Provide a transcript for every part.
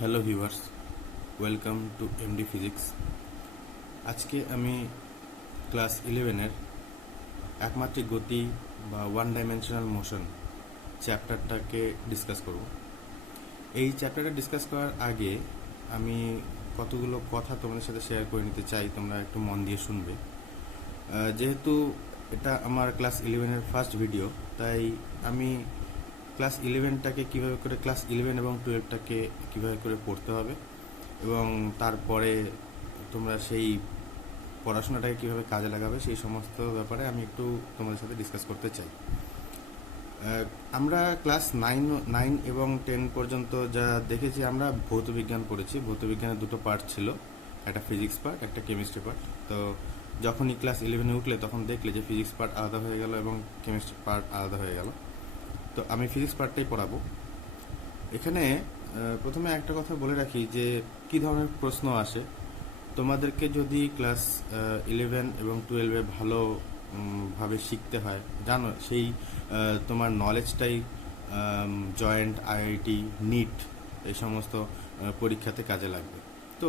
Hello viewers, welcome to MD physics. আজকে আমি class 11-এর একমাত্রিক গতি বা ওয়ান ডাইমেনশনাল মোশন চ্যাপ্টারটাকে ডিসকাস করব। এই চ্যাপ্টারটা ডিসকাস করার আগে আমি কতগুলো কথা তোমাদের সাথে শেয়ার করে নিতে চাই, তোমরা একটু মন দিয়ে শুনবে। যেহেতু এটা আমার ক্লাস 11-এর ফার্স্ট ভিডিও, তাই আমি ক্লাস 11টাকে কীভাবে করে ক্লাস 11 এবং 12টাকে কীভাবে করে পড়তে হবে এবং তারপরে তোমরা সেই পড়াশোনাটাকে কীভাবে কাজে লাগাবে সেই সমস্ত ব্যাপারে আমি একটু তোমাদের সাথে ডিসকাস করতে চাই। আমরা ক্লাস 9 এবং 10 পর্যন্ত যা দেখেছি, আমরা ভৌতবিজ্ঞান পড়েছি। ভৌতবিজ্ঞানের দুটো পার্ট ছিল, একটা ফিজিক্স পার্ট, একটা কেমিস্ট্রি পার্ট। তো যখনই ক্লাস 11-এ উঠলে তখন দেখলে যে ফিজিক্স পার্ট আলাদা হয়ে গেল এবং কেমিস্ট্রি পার্ট আলাদা হয়ে গেল। তো আমি ফিজিক্স পার্টটাই পড়াবো। এখানে প্রথমে একটা কথা বলে রাখি যে কী ধরনের প্রশ্ন আসে। তোমাদেরকে যদি ক্লাস 11 এবং 12-এ ভালোভাবে শিখতে হয়, জানো, সেই তোমার নলেজটাই জয়েন্ট, আইআইটি, নিট এই সমস্ত পরীক্ষাতে কাজে লাগবে। তো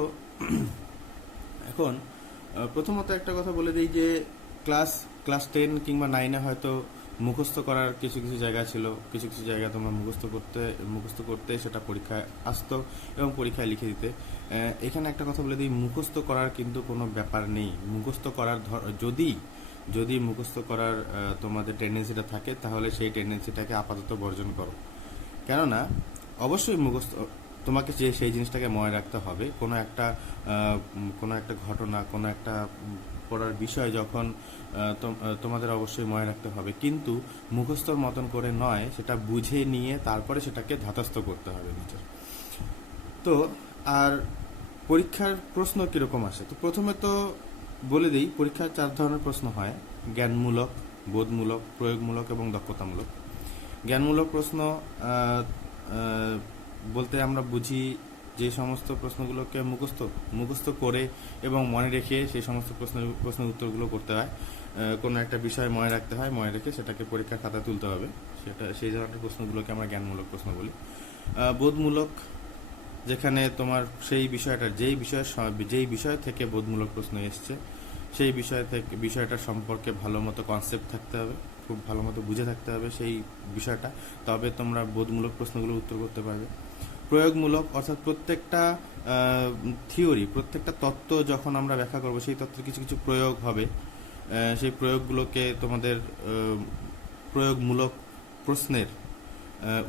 এখন প্রথমত একটা কথা বলে দিই যে ক্লাস 10 কিংবা 9-এ হয়তো মুখস্থ করার কিছু কিছু জায়গা ছিল, কিছু কিছু জায়গা তোমরা মুখস্থ করতে সেটা পরীক্ষায় আসতো এবং পরীক্ষায় লিখে দিতে। এখানে একটা কথা বলে দিই, মুখস্থ করার কিন্তু কোনো ব্যাপার নেই। মুখস্থ করার যদি মুখস্থ করার তোমাদের টেন্ডেন্সিটা থাকে, তাহলে সেই টেন্ডেন্সিটাকে আপাতত বর্জন করো। কেননা অবশ্যই মুখস্থ তোমাকে সেই জিনিসটাকে মনে রাখতে হবে। কোনো একটা ঘটনা, কোনো একটা পড়ার বিষয় যখন তোমাদের অবশ্যই মনে রাখতে হবে, কিন্তু মুখস্থর মতন করে নয়, সেটা বুঝে নিয়ে তারপরে সেটাকে ধাতস্থ করতে হবে নিজের। তো আর পরীক্ষার প্রশ্ন কীরকম আসে, তো প্রথমে তো বলে দিই, পরীক্ষার 4 ধরনের প্রশ্ন হয়: জ্ঞানমূলক, বোধমূলক, প্রয়োগমূলক এবং দক্ষতামূলক। জ্ঞানমূলক প্রশ্ন বলতে আমরা বুঝি যে সমস্ত প্রশ্নগুলোকে মুখস্থ করে এবং মনে রেখে সেই সমস্ত প্রশ্নের উত্তরগুলো করতে হয়। কোনো একটা বিষয় মনে রাখতে হয়, মনে রেখে সেটাকে পরীক্ষার খাতা তুলতে হবে। সেই ধরনের প্রশ্নগুলোকে আমরা জ্ঞানমূলক প্রশ্ন বলি। বোধমূলক, যেখানে তোমার সেই বিষয়টার যেই বিষয় থেকে বোধমূলক প্রশ্ন এসছে, সেই বিষয়টার সম্পর্কে ভালো মতো কনসেপ্ট থাকতে হবে, খুব ভালো মতো বুঝে থাকতে হবে সেই বিষয়টা, তবে তোমরা বোধমূলক প্রশ্নগুলো উত্তর করতে পারবে। প্রয়োগমূলক, অর্থাৎ প্রত্যেকটা থিওরি, প্রত্যেকটা তত্ত্ব যখন আমরা ব্যাখ্যা করব, সেই তত্ত্বের কিছু কিছু প্রয়োগ হবে। সেই প্রয়োগগুলোকে তোমাদের প্রয়োগমূলক প্রশ্নের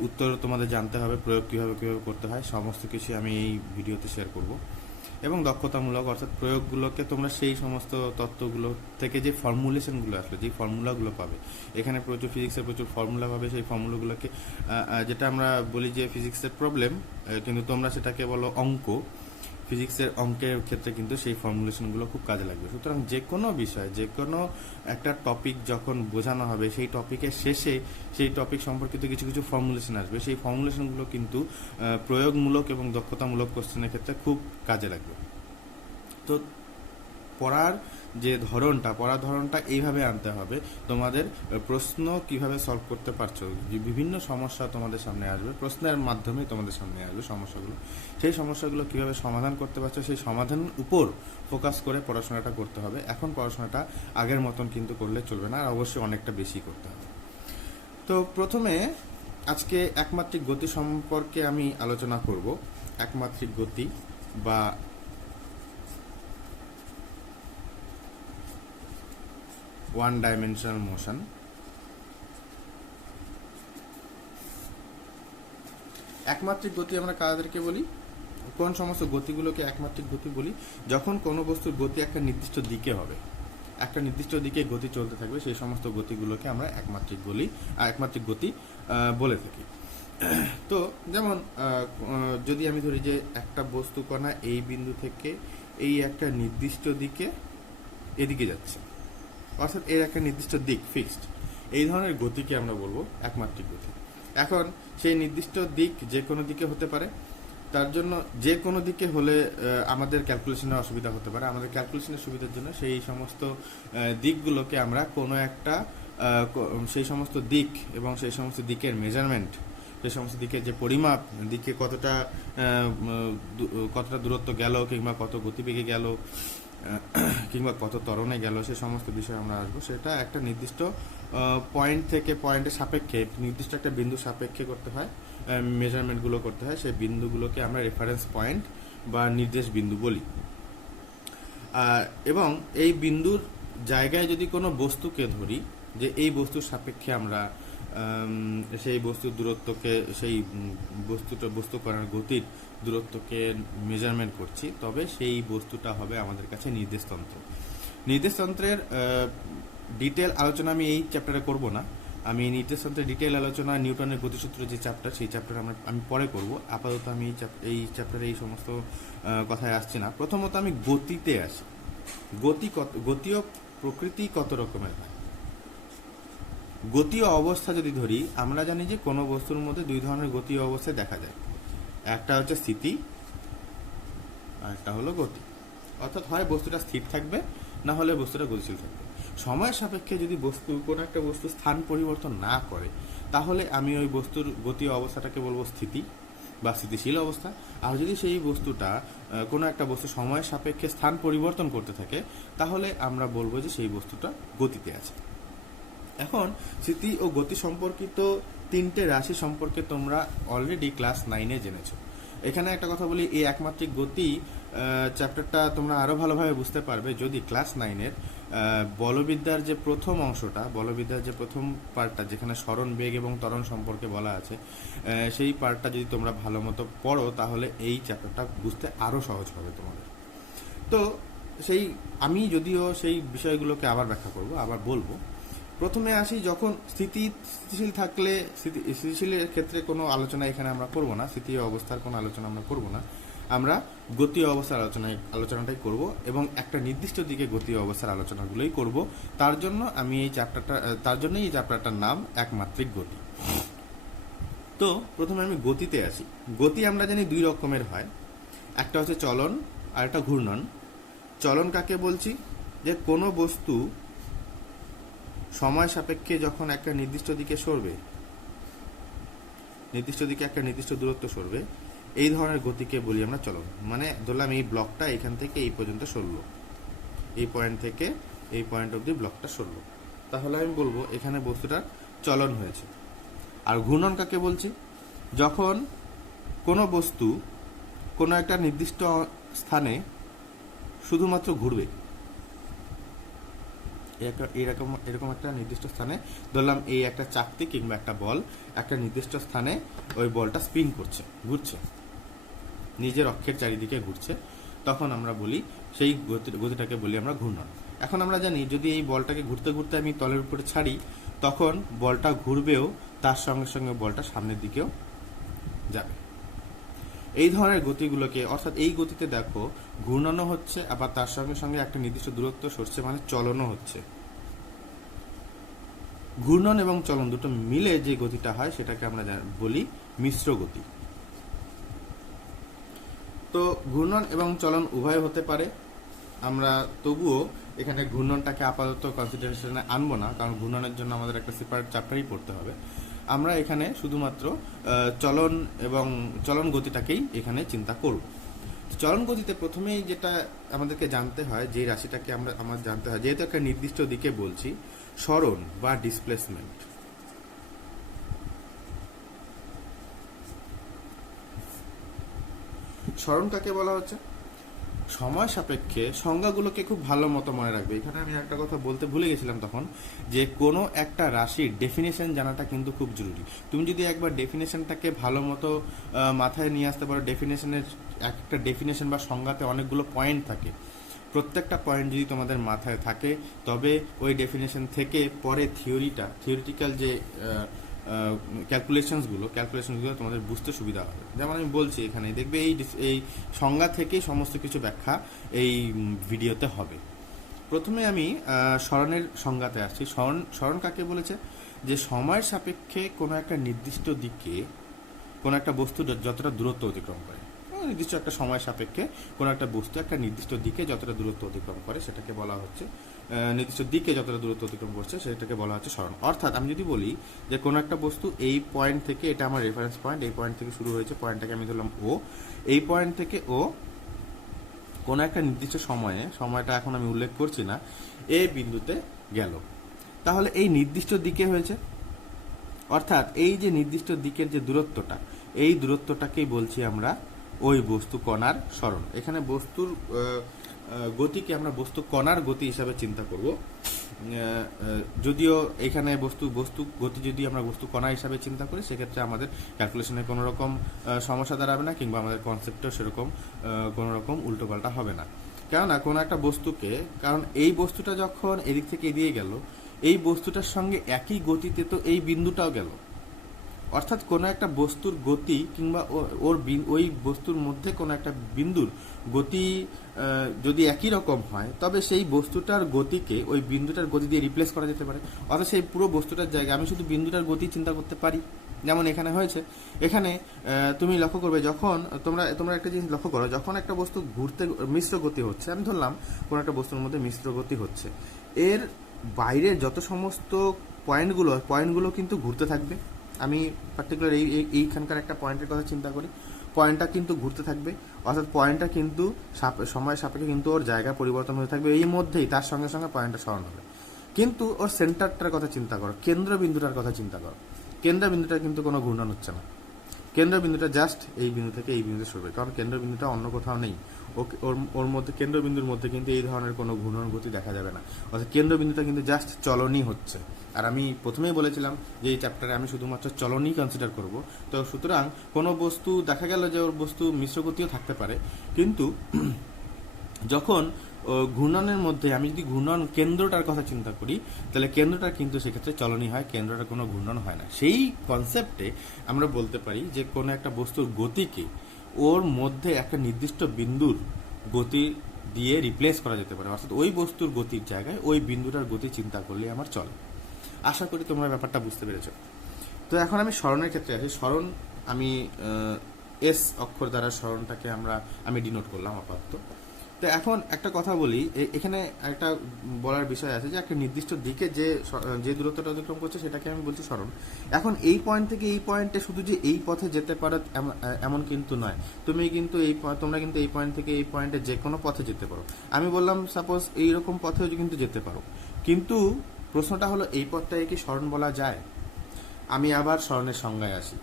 উত্তর তোমাদের জানতে হবে, প্রয়োগ কীভাবে করতে হয়, সমস্ত কিছু আমি এই ভিডিওতে শেয়ার করব। এবং দক্ষতামূলক, অর্থাৎ প্রয়োগগুলোকে তোমরা সেই সমস্ত তত্ত্বগুলো থেকে যে ফর্মুলেশনগুলো আসলে, যে ফর্মুলাগুলো পাবে, এখানে ফিজিক্সের প্রচুর ফর্মুলা পাবে। সেই ফর্মুলাগুলোকে, যেটা আমরা বলি যে ফিজিক্সের প্রবলেম, কিন্তু তোমরা সেটাকে বলো অঙ্ক। ফিজিক্সের অঙ্কের ক্ষেত্রে কিন্তু সেই ফর্মুলেশনগুলো খুব কাজে লাগবে। সুতরাং যে কোনো বিষয়, যে কোনো একটা টপিক যখন বোঝানো হবে, সেই টপিকের শেষে সেই টপিক সম্পর্কিত কিছু কিছু ফর্মুলেশন আসবে। সেই ফর্মুলেশনগুলো কিন্তু প্রয়োগমূলক এবং দক্ষতামূলক কোশ্চেনের ক্ষেত্রে খুব কাজে লাগবে। তো পড়ার ধরনটা এইভাবে আনতে হবে। তোমাদের প্রশ্ন কিভাবে সলভ করতে পারছো, যে বিভিন্ন সমস্যা তোমাদের সামনে আসবে, প্রশ্নের মাধ্যমে তোমাদের সামনে আসবে সমস্যাগুলো, সেই সমস্যাগুলো কিভাবে সমাধান করতে পারছো, সেই সমাধানের উপর ফোকাস করে পড়াশোনাটা করতে হবে। এখন পড়াশোনাটা আগের মতন কিন্তু করলে চলবে না, আর অবশ্যই অনেকটা বেশি করতে হবে। তো প্রথমে আজকে একমাত্রিক গতি সম্পর্কে আমি আলোচনা করব। একমাত্রিক গতি বা ওয়ান ডাইমেনশনাল মোশন। একমাত্রিক গতি আমরা কাদেরকে বলি, কোন সমস্ত গতিগুলোকে একমাত্রিক গতি বলি? যখন কোনো বস্তুর গতি একটা নির্দিষ্ট দিকে হবে, একটা নির্দিষ্ট দিকে গতি চলতে থাকবে, সেই সমস্ত গতিগুলোকে আমরা একমাত্রিক গতি বলে থাকি। তো যেমন যদি আমি ধরি যে একটা বস্তু কণা এই বিন্দু থেকে এই একটা নির্দিষ্ট দিকে এদিকে যাচ্ছে, অর্থাৎ এর একটা নির্দিষ্ট দিক ফিক্সড, এই ধরনের গতিকে আমরা বলবো একমাত্রিক গতি। এখন সেই নির্দিষ্ট দিক যে কোনো দিকে হতে পারে, তার জন্য যে কোনো দিকে হলে আমাদের ক্যালকুলেশনের অসুবিধা হতে পারে। আমাদের ক্যালকুলেশনের সুবিধার জন্য সেই সমস্ত দিকগুলোকে আমরা কোনো একটা সেই সমস্ত দিক এবং সেই সমস্ত দিকের মেজারমেন্ট সে সমস্ত দিকে যে পরিমাপ দিকে কতটা দূরত্ব গেল, কিংবা কত গতিবেগে গেল, কিংবা কত ত্বরণে গেল, সে সমস্ত বিষয়ে আমরা আসবো। সেটা একটা নির্দিষ্ট পয়েন্ট থেকে পয়েন্টের সাপেক্ষে, নির্দিষ্ট একটা বিন্দু সাপেক্ষে করতে হয়, মেজারমেন্টগুলো করতে হয়। সেই বিন্দুগুলোকে আমরা রেফারেন্স পয়েন্ট বা নির্দেশ বিন্দু বলি। এবং এই বিন্দুর জায়গায় যদি কোনো বস্তুকে ধরি, যে এই বস্তুর সাপেক্ষে আমরা সেই বস্তুর দূরত্বকে, সেই বস্তু করার গতির দূরত্বকে মেজারমেন্ট করছি, তবে সেই বস্তুটা হবে আমাদের কাছে নির্দেশতন্ত্র। নির্দেশতন্ত্রের ডিটেল আলোচনা আমি এই চ্যাপ্টারে করব না। আমি নির্দেশতন্ত্রের ডিটেল আলোচনা, নিউটনের গতিসূত্র যে চ্যাপ্টার, সেই চ্যাপ্টার আমি পরে করব। আপাতত আমি এই চ্যাপ্টারে এই সমস্ত কথায় আসছি না। প্রথমত আমি গতিতে আসি। গতীয় প্রকৃতি কত রকমের হয়। গতীয় অবস্থা যদি ধরি, আমরা জানি যে কোনো বস্তুর মধ্যে দুই ধরনের গতীয় অবস্থা দেখা যায়। একটা হচ্ছে স্থিতি, আর একটা হলো গতি। অর্থাৎ হয় বস্তুটা স্থির থাকবে, না হলে বস্তুটা গতিশীল থাকবে। সময়ের সাপেক্ষে যদি কোনো একটা বস্তু স্থান পরিবর্তন না করে, তাহলে আমি ওই বস্তুর গতীয় অবস্থাটাকে বলবো স্থিতি বা স্থিতিশীল অবস্থা। আর যদি সেই বস্তুটা, কোনো একটা বস্তু সময়ের সাপেক্ষে স্থান পরিবর্তন করতে থাকে, তাহলে আমরা বলবো যে সেই বস্তুটা গতিতে আছে। এখন স্থিতি ও গতি সম্পর্কিত তিনটে রাশি সম্পর্কে তোমরা অলরেডি ক্লাস 9-এ জেনেছো। এখানে একটা কথা বলি, এই একমাত্রিক গতি চ্যাপ্টারটা তোমরা আরো ভালোভাবে বুঝতে পারবে যদি ক্লাস 9-এর বলবিদ্যার যে প্রথম অংশটা, বলবিদ্যার যে প্রথম পার্টটা, যেখানে সরণ, বেগ এবং ত্বরণ সম্পর্কে বলা আছে, সেই পার্টটা যদি তোমরা ভালো মতো পড়ো, তাহলে এই চ্যাপ্টারটা বুঝতে আরো সহজ হবে তোমাদের। তো আমি যদিও সেই বিষয়গুলোকে আবার ব্যাখ্যা করব, আবার বলবো। প্রথমে আসি, যখন স্থিতিশীল থাকলে, স্থিতিশীলের ক্ষেত্রে কোনো আলোচনা এখানে আমরা করব না, স্থিতি অবস্থার কোনো আলোচনা আমরা করব না। আমরা গতীয় অবস্থার আলোচনাটাই করব, এবং একটা নির্দিষ্ট দিকে গতীয় অবস্থার আলোচনাগুলোই করব। তার জন্যই এই চ্যাপ্টারটার নাম একমাত্রিক গতি। তো প্রথমে আমি গতিতে আসি। গতি আমরা জানি দুই রকমের হয়, একটা হচ্ছে চলন আর একটা ঘূর্ণন। চলন কাকে বলছি? যে কোনো বস্তু সময় সাপেক্ষে যখন একটা নির্দিষ্ট দিকে সরবে, নির্দিষ্ট দিকে একটা নির্দিষ্ট দূরত্ব সরবে, এই ধরনের গতিকে বলি আমরা চলন। মানে ধরলাম এই ব্লকটা এখান থেকে এই পর্যন্ত সরলো, এই পয়েন্ট থেকে এই পয়েন্ট অবধি ব্লকটা সরলো, তাহলে আমি বলবো এখানে বস্তুটার চলন হয়েছে। আর ঘূর্ণন কাকে বলছি? যখন কোনো বস্তু কোনো একটা নির্দিষ্ট স্থানে শুধুমাত্র ঘুরবে, এরকম একটা নির্দিষ্ট স্থানে, ধরলাম এই একটা চাকতি কিংবা একটা বল একটা নির্দিষ্ট স্থানে ওই বলটা স্পিন করছে, ঘুরছে, নিজের অক্ষের চারিদিকে ঘুরছে, তখন আমরা বলি সেই গতিটাকে বলি আমরা ঘূর্ণন। এখন আমরা জানি যদি এই বলটাকে ঘুরতে ঘুরতে আমি তলের উপরে ছাড়ি, তখন বলটা ঘুরবেও, তার সঙ্গে সঙ্গে বলটা সামনের দিকেও যাবে। এই ধরনের গতিগুলোকে, অর্থাৎ এই গতিতে দেখো ঘূর্ণনও হচ্ছে, আবার তার সঙ্গে সঙ্গে একটা নির্দিষ্ট দূরত্ব সরছে, মানে চলনও হচ্ছে। ঘূর্ণন এবং চলন দুটো মিলে যে গতিটা হয় সেটাকে আমরা বলি মিশ্র গতি। তো ঘূর্ণন এবং চলন উভয় হতে পারে। আমরা তবুও এখানে ঘূর্ণনটাকে আপাতত কনসিডারেশনে আনবো না, কারণ ঘূর্ণনের জন্য আমাদের একটা সেপারেট চ্যাপ্টারই পড়তে হবে। আমরা এখানে শুধুমাত্র চলন এবং চলন গতিটাকেই এখানে চিন্তা করব। চলন গতিতে প্রথমেই যেটা আমাদেরকে জানতে হয়, যে রাশিটাকে আমাদের জানতে হয়, যেহেতু একটা নির্দিষ্ট দিকে বলছি, সরণ বা ডিসপ্লেসমেন্ট। সরণ কাকে বলা হচ্ছে? সময় সাপেক্ষে সংজ্ঞাগুলোকে খুব ভালো মতো মনে রাখবে। এখানে আমি একটা কথা বলতে ভুলে গেছিলাম তখন, যে কোনো একটা রাশির ডেফিনেশন জানাটা কিন্তু খুব জরুরি। তুমি যদি একবার ডেফিনেশনটাকে ভালো মতো মাথায় নিয়ে আসতে পারো, ডেফিনেশনের একটা ডেফিনেশন বা সংজ্ঞাতে অনেকগুলো পয়েন্ট থাকে, প্রত্যেকটা পয়েন্ট যদি তোমাদের মাথায় থাকে, তবে ওই ডেফিনেশন থেকে পরে থিওরিটিক্যাল যে ক্যালকুলেশনসগুলো তোমাদের বুঝতে সুবিধা হবে। যেমন আমি বলছি, এখানে দেখবে এই সংজ্ঞা থেকেই সমস্ত কিছু ব্যাখ্যা এই ভিডিওতে হবে। প্রথমে আমি সরণের সংজ্ঞাতে আসছি। সরণ কাকে বলেছে? যে সময়ের সাপেক্ষে কোনো একটা নির্দিষ্ট দিকে কোনো একটা বস্তু যতটা দূরত্ব অতিক্রম করে, নির্দিষ্ট একটা সময় সাপেক্ষে কোনো একটা বস্তু একটা নির্দিষ্ট দিকে যতটা দূরত্ব অতিক্রম করে সেটাকে বলা হচ্ছে নির্দিষ্ট দিকে যতটা দূরত্ব অতিক্রম করছে সেটাকে বলা হচ্ছে সরণ। অর্থাৎ আমি যদি বলি যে কোনো একটা বস্তু এই পয়েন্ট থেকে, এটা আমার রেফারেন্স পয়েন্ট, এই পয়েন্ট থেকে শুরু হয়েছে, পয়েন্টটাকে আমি ধরলাম ও, এই পয়েন্ট থেকে ও কোনো একটা নির্দিষ্ট সময়ে, সময়টা এখন আমি উল্লেখ করছি না, এ বিন্দুতে গেল, তাহলে এই নির্দিষ্ট দিকে হয়েছে। অর্থাৎ এই যে নির্দিষ্ট দিকের যে দূরত্বটা, এই দূরত্বটাকেই বলছি আমরা ওই বস্তু কণার সরণ। এখানে বস্তুর গতিকে আমরা বস্তু কণার গতি হিসাবে চিন্তা করব, যদিও এখানে বস্তু গতি যদি আমরা বস্তু কণা হিসাবে চিন্তা করি সেক্ষেত্রে আমাদের ক্যালকুলেশনে কোনো রকম সমস্যা দাঁড়াবে না, কিংবা আমাদের কনসেপ্টও সেরকম কোনো রকম উল্টোপাল্টা হবে না। কেননা কোনো একটা বস্তুকে, কারণ এই বস্তুটা যখন এদিক থেকে এদিকে গেল, এই বস্তুটার সঙ্গে একই গতিতে তো এই বিন্দুটাও গেল। অর্থাৎ কোনো একটা বস্তুর গতি কিংবা ওই বস্তুর মধ্যে কোনো একটা বিন্দুর গতি যদি একই রকম হয়, তবে সেই বস্তুটার গতিকে ওই বিন্দুটার গতি দিয়ে রিপ্লেস করা যেতে পারে। অর্থাৎ সেই পুরো বস্তুটার জায়গায় আমি শুধু বিন্দুটার গতি চিন্তা করতে পারি, যেমন এখানে হয়েছে। এখানে তুমি লক্ষ্য করবে, যখন তোমরা একটা জিনিস লক্ষ্য করো, যখন একটা বস্তু ঘুরতে মিশ্র গতি হচ্ছে, আমি ধরলাম কোনো একটা বস্তুর মধ্যে মিশ্র গতি হচ্ছে, এর বাইরের যত সমস্ত পয়েন্টগুলো কিন্তু ঘুরতে থাকবে। আমি পার্টিকুলার এইখানকার একটা পয়েন্টের কথা চিন্তা করি, পয়েন্টটা কিন্তু ঘুরতে থাকবে। অর্থাৎ পয়েন্টটা কিন্তু সময় সাপেক্ষে কিন্তু ওর জায়গা পরিবর্তন হয়ে থাকবে, এই মধ্যেই তার সঙ্গে সঙ্গে পয়েন্টটা সরণ হবে। কিন্তু ওর সেন্টারটার কথা চিন্তা করো, কেন্দ্রবিন্দুটার কথা চিন্তা করো, কেন্দ্রবিন্দুটা কিন্তু কোনো ঘূর্ণন হচ্ছে না। কেন্দ্রবিন্দুটা জাস্ট এই বিন্দু থেকে এই বিন্দুতে সরবে, কারণ কেন্দ্রবিন্দুটা অন্য কোথাও নেই। ওর মধ্যে, কেন্দ্রবিন্দুর মধ্যে কিন্তু এই ধরনের কোনো ঘূর্ণন গতি দেখা যাবে না। অর্থাৎ কেন্দ্রবিন্দুটা কিন্তু জাস্ট চলনই হচ্ছে। আর আমি প্রথমেই বলেছিলাম যে এই চ্যাপ্টারে আমি শুধুমাত্র চলনই কনসিডার করব। তো সুতরাং কোনো বস্তু দেখা গেল যে ওর বস্তু মিশ্র গতিও থাকতে পারে, কিন্তু যখন ঘূর্ণনের মধ্যে আমি যদি ঘূর্ণন কেন্দ্রটার কথা চিন্তা করি, তাহলে কেন্দ্রটা কিন্তু সেক্ষেত্রে চলনই হয়, কেন্দ্রটার কোনো ঘূর্ণন হয় না। সেই কনসেপ্টে আমরা বলতে পারি যে কোনো একটা বস্তুর গতিকে ওর মধ্যে একটা নির্দিষ্ট বিন্দুর গতি দিয়ে রিপ্লেস করা যেতে পারে। অর্থাৎ ওই বস্তুর গতির জায়গায় ওই বিন্দুটার গতি চিন্তা করলে আমার চলে। আশা করি তোমরা ব্যাপারটা বুঝতে পেরেছো। তো এখন আমি সরণের ক্ষেত্রে আসি। সরণ আমি এস অক্ষর দ্বারা সরণটাকে আমি ডিনোট করলাম আপাতত। তো এখন একটা কথা বলি, এখানে একটা বলার বিষয় আছে যে একটা নির্দিষ্ট দিকে যে দূরত্বটা অতিক্রম করছে সেটাকে আমি বলছি সরণ। এখন এই পয়েন্ট থেকে এই পয়েন্টে শুধু যে এই পথে যেতে পারো এমন কিন্তু নয়। তোমরা কিন্তু এই পয়েন্ট থেকে এই পয়েন্টে যে কোনো পথে যেতে পারো। আমি বললাম সাপোজ এইরকম পথেও কিন্তু যেতে পারো, কিন্তু প্রশ্নটা হলো এই পথটাকে কি সরণ বলা যায়? আমি আবার সরণের সংজ্ঞায় আসি।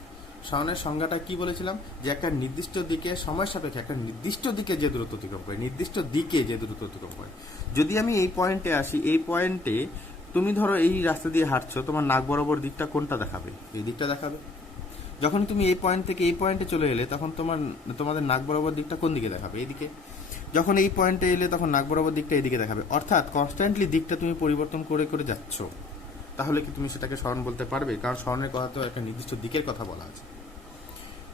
সরণের সংজ্ঞাটা কি বলেছিলাম, যে একটা নির্দিষ্ট দিকে সময় সাপেক্ষে একটা নির্দিষ্ট দিকে যে দূরত্ব অতিক্রম করে, নির্দিষ্ট দিকে যে দূরত্ব অতিক্রম করে। যদি আমি এই পয়েন্টে আসি, এই পয়েন্টে তুমি ধরো এই রাস্তা দিয়ে হাঁটছো, তোমার নাক বরাবর দিকটা কোনটা দেখাবে? এই দিকটা দেখাবে। যখন তুমি এই পয়েন্ট থেকে এই পয়েন্টে চলে এলে, তখন তোমাদের নাক বরাবর দিকটা কোন দিকে দেখাবে? এইদিকে। যখন এই পয়েন্টে এলে তখন নাক বরাবর দিকটা এইদিকে দেখাবে। অর্থাৎ কনস্ট্যান্টলি দিকটা তুমি পরিবর্তন করে করে যাচ্ছ। তাহলে কি তুমি সেটাকে সরণ বলতে পারবে? কারণ সরণের কথা তো একটা নির্দিষ্ট দিকের কথা বলা আছে,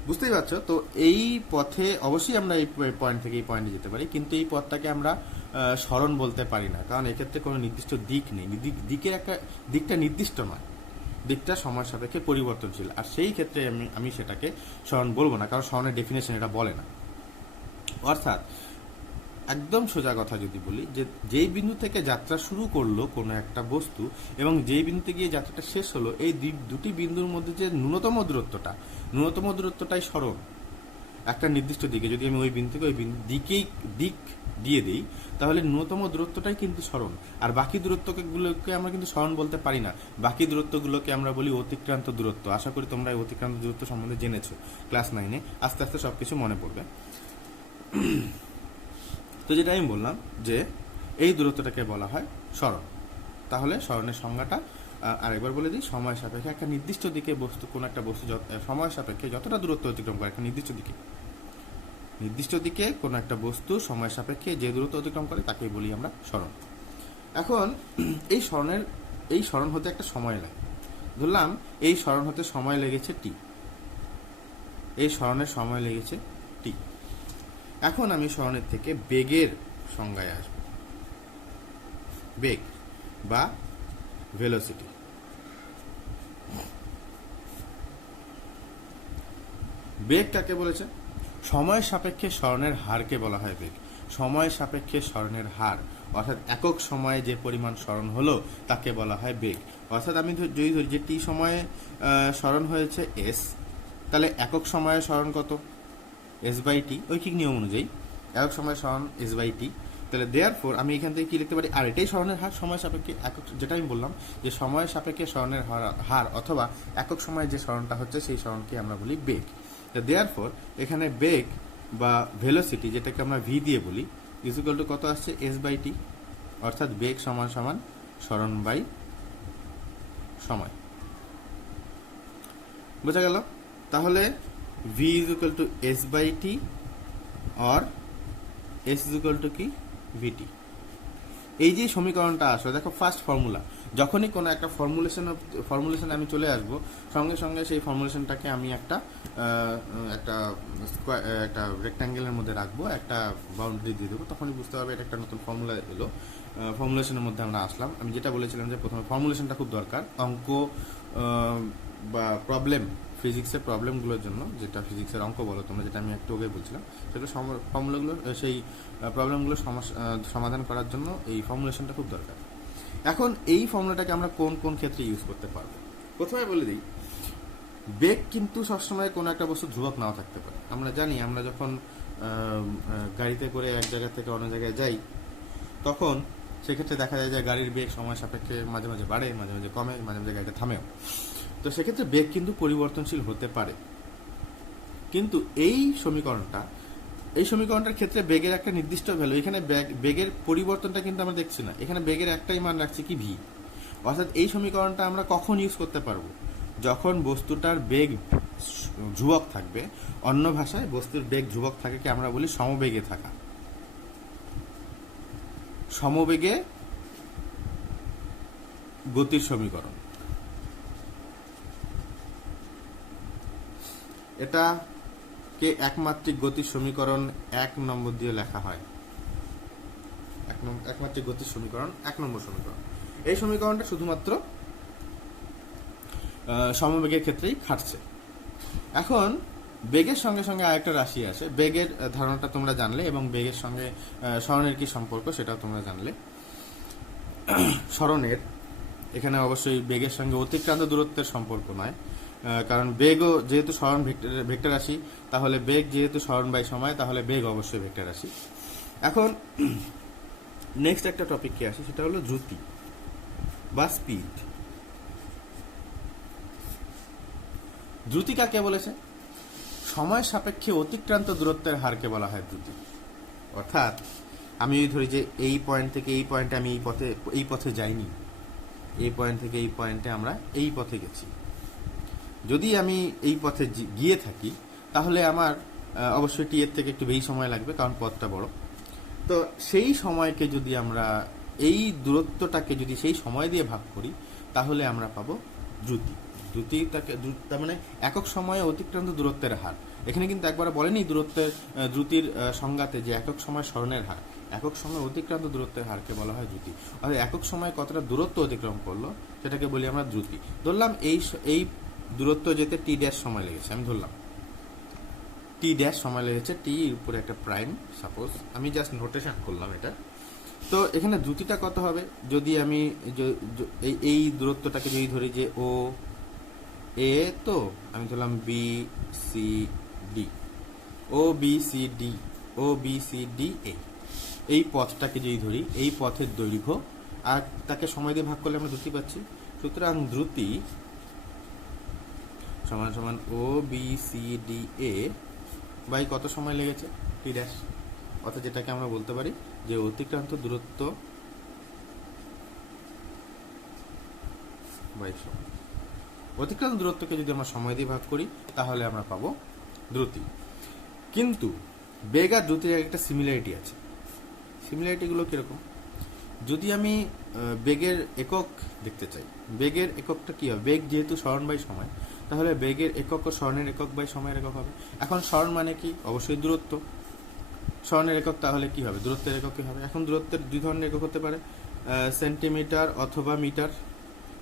বুঝতেই পারছো। তো এই পথে অবশ্যই আমরা এই পয়েন্ট থেকে এই পয়েন্টে যেতে পারি, কিন্তু এই পথটাকে আমরা সরণ বলতে পারি না, কারণ এক্ষেত্রে কোনো নির্দিষ্ট দিক নেই। দিকটা নির্দিষ্ট নয়, দিকটা সময় সাপেক্ষে পরিবর্তনশীল। আর সেই ক্ষেত্রে আমি সেটাকে সরণ বলবো না, কারণ সরণের ডেফিনেশন এটা বলে না। অর্থাৎ একদম সোজা কথা যদি বলি, যে যেই বিন্দু থেকে যাত্রা শুরু করলো কোনো একটা বস্তু এবং যেই বিন্দুতে গিয়ে যাত্রাটা শেষ হলো, এই দুটি বিন্দুর মধ্যে যে ন্যূনতম দূরত্বটাই সরণ। একটা নির্দিষ্ট দিকে যদি আমি ওই বিন্দু থেকে ওই দিক দিয়ে দিই, তাহলে ন্যূনতম দূরত্বটাই কিন্তু সরণ। আর বাকি দূরত্বগুলোকে আমরা কিন্তু সরণ বলতে পারি না। বাকি দূরত্বগুলোকে আমরা বলি অতিক্রান্ত দূরত্ব। আশা করি তোমরা এই অতিক্রান্ত দূরত্ব সম্বন্ধে জেনেছো ক্লাস 9-এ। আস্তে আস্তে সবকিছু মনে পড়বে। তো যেটা আমি বললাম যে এই দূরত্বটাকে বলা হয় সরণ। তাহলে সরণের সংজ্ঞাটা আরেকবার বলে দিই, সময় সাপেক্ষে একটা নির্দিষ্ট দিকে কোনো একটা বস্তু সময় সাপেক্ষে যতটা দূরত্ব অতিক্রম করে, একটা নির্দিষ্ট দিকে কোনো একটা বস্তু সময় সাপেক্ষে যে দূরত্ব অতিক্রম করে তাকেই বলি আমরা সরণ। এখন এই সরণ হতে একটা সময় লাগে। ধরলাম এই সরণ হতে সময় লেগেছে টি, এই সরণের সময় লেগেছে টি। এখন আমি সরণের থেকে বেগের সংজ্ঞায় আসব। বেগ বা ভেলোসিটি। বেগ কাকে বলেছে? সময়ের সাপেক্ষে সরণের হারকে বলা হয় বেগ। সময় সাপেক্ষে সরণের হার অর্থাৎ একক সময়ে যে পরিমাণ সরণ হলো তাকে বলা হয় বেগ। অর্থাৎ আমি যদি ধরি যে টি সময়ে সরণ হয়েছে এস, তাহলে একক সময়ে সরণ কত? এস বাই টি, ঐকিক নিয়ম অনুযায়ী একক সময় সরণ এস বাই টি। তাহলে দেয়ার ফোর আমি এখান থেকে কি লিখতে পারি? আর এটাই সরণের হার সময় সাপেক্ষে একক, যেটা আমি বললাম যে সময় সাপেক্ষে সরণের হার অথবা একক সময়ে যে সরণটা হচ্ছে সেই সরণকে আমরা বলি বেগ। দেয়ার ফোর এখানে বেগ বা ভেলোসিটি, যেটাকে আমরা ভি দিয়ে বলি, ইজ ইকুয়াল টু কত আসছে? এস বাই টি। অর্থাৎ বেগ সমান সমান সরণ বাই সময়। বোঝা গেল? তাহলে v is equal to s by t or s is equal to কি? ভিটি। এই যে সমীকরণটা আসলে দেখো ফার্স্ট ফর্মুলা, যখনই কোনো একটা ফর্মুলেশন আমি চলে আসব, সঙ্গে সঙ্গে সেই ফর্মুলেশনটাকে আমি একটা একটা রেক্ট্যাঙ্গেলের মধ্যে রাখবো, একটা বাউন্ডারি দিয়ে দেবো, তখনই বুঝতে হবে এটা একটা নতুন ফর্মুলা এলো। ফর্মুলেশনের মধ্যে আমরা আসলাম। আমি যেটা বলেছিলাম যে প্রথমে ফর্মুলেশনটা খুব দরকার অঙ্ক বা প্রবলেম, ফিজিক্সের প্রবলেমগুলোর জন্য, যেটা ফিজিক্সের অঙ্ক বলো তোমরা, যেটা আমি একটু আগে বলছিলাম, সেগুলো ফর্মুলাগুলো, সেই প্রবলেমগুলো সমাধান করার জন্য এই ফর্মুলেশনটা খুব দরকার। এখন এই ফর্মুলাটাকে আমরা কোন কোন ক্ষেত্রে ইউজ করতে পারবো? প্রথমে বলে দিই, বেগ কিন্তু সবসময় কোনো একটা বস্তু ধ্রুবক নাও থাকতে পারে। আমরা জানি, আমরা যখন গাড়িতে করে এক জায়গা থেকে অন্য জায়গায় যাই, তখন সেক্ষেত্রে দেখা যায় যে গাড়ির বেগ সময় সাপেক্ষে মাঝে মাঝে বাড়ে, মাঝে মাঝে কমে, মাঝে মাঝে গাড়িটা থামেও। তো সেক্ষেত্রে বেগ কিন্তু পরিবর্তনশীল হতে পারে। কিন্তু এই সমীকরণটার ক্ষেত্রে বেগের একটা নির্দিষ্ট ভ্যালু, এখানে বেগের পরিবর্তনটা কিন্তু আমরা দেখছি না, এখানে বেগের একটাই মান রাখছি কি? ভি। অর্থাৎ এই সমীকরণটা আমরা কখন ইউজ করতে পারবো? যখন বস্তুটার বেগ ধ্রুবক থাকবে। অন্য ভাষায় বস্তুর বেগ ধ্রুবক থাকে কি আমরা বলি সমবেগে থাকা। সমবেগে গতির সমীকরণ, এটাকে একমাত্রিক গতির সমীকরণ 1 নম্বর দিয়ে লেখা হয়। একমাত্রিক গতির সমীকরণ 1 নম্বর সমীকরণ। এই সমীকরণটা শুধুমাত্র সমবেগের ক্ষেত্রেই খাটছে। এখন বেগের সঙ্গে সঙ্গে আরেকটা রাশি আছে। বেগের ধারণাটা তোমরা জানলে এবং বেগের সঙ্গে সরণের কি সম্পর্ক সেটাও তোমরা জানলে। সরণের এখানে অবশ্যই বেগের সঙ্গে অতিক্রান্ত দূরত্বের সম্পর্ক নয়, কারণ বেগও যেহেতু সরণ ভেক্টর রাশি, তাহলে বেগ যেহেতু সরণ বাই সময়, তাহলে বেগ অবশ্যই ভেক্টর রাশি। এখন নেক্সট একটা টপিক কি আসে, সেটা হলো দ্রুতি বা স্পিড। দ্রুতি কাকে বলেছে? সময় সাপেক্ষে অতিক্রান্ত দূরত্বের হারকে বলা হয় দ্রুতি। অর্থাৎ আমি যদি ধরি যে এই পয়েন্ট থেকে এই পয়েন্টে আমি এই পথে যাইনি, এই পয়েন্ট থেকে এই পয়েন্টে আমরা এই পথে গেছি। যদি আমি এই পথে গিয়ে থাকি, তাহলে আমার অবশ্যই টি এর থেকে একটু বেশি সময় লাগবে, কারণ পথটা বড়। তো সেই সময়কে যদি আমরা, এই দূরত্বটাকে যদি সেই সময় দিয়ে ভাগ করি, তাহলে আমরা পাবো দ্রুতি। তার মানে একক সময়ে অতিক্রান্ত দূরত্বের হার। এখানে কিন্তু একবার বলেনি দ্রুতির সংজ্ঞাতে যে একক সময় সরণের হার, একক সময় অতিক্রান্ত দূরত্বের হারকে বলা হয় দ্রুতি। অর্থাৎ একক সময় কতটা দূরত্ব অতিক্রম করলো সেটাকে বলি আমরা দ্রুতি। ধরলাম এই দূরত্ব যেতে টি ড্যাশ সময় লেগেছে, আমি ধরলাম টি ড্যাশ সময় লেগেছে, টি উপরে একটা প্রাইম, সাপোজ আমি জাস্ট নোটেশন করলাম এটা। তো এখানে দ্রুতিটা কত হবে? যদি আমি এই দূরত্বটাকে যদি ধরি যে ও এ, তো আমি ধরলাম B C D, O B C D, O B C D A, এই পথটাকে যদি ধরি, এই পথের দৈর্ঘ্য আর তাকে সময় দিয়ে ভাগ করলে আমরা দ্রুতি পাচ্ছি। সুতরাং দ্রুতি সমান সমান O B C D A by কত সময় লেগেছে? T dash. অর্থাৎ যেটাকে আমরা বলতে পারি যে অতিক্রান্ত দূরত্ব বাই সময়। অতিক্রান্ত দূরত্বকে যদি আমরা সময় দিয়ে ভাগ করি, তাহলে আমরা পাবো দ্রুতি। কিন্তু বেগ আর দ্রুতির একটা সিমিলারিটি আছে। সিমিলারিটিগুলো কিরকম? যদি আমি বেগের একক দেখতে চাই, বেগের এককটা কি হবে? বেগ যেহেতু সরণ বাই সময়, তাহলে বেগের একক ও সরণের একক বাই সময়ের একক হবে। এখন সরণ মানে কি? অবশ্যই দূরত্ব। সরণের একক তাহলে কি হবে? দূরত্বের একক কি হবে? এখন দূরত্বের দুই ধরনের একক হতে পারে, সেন্টিমিটার অথবা মিটার।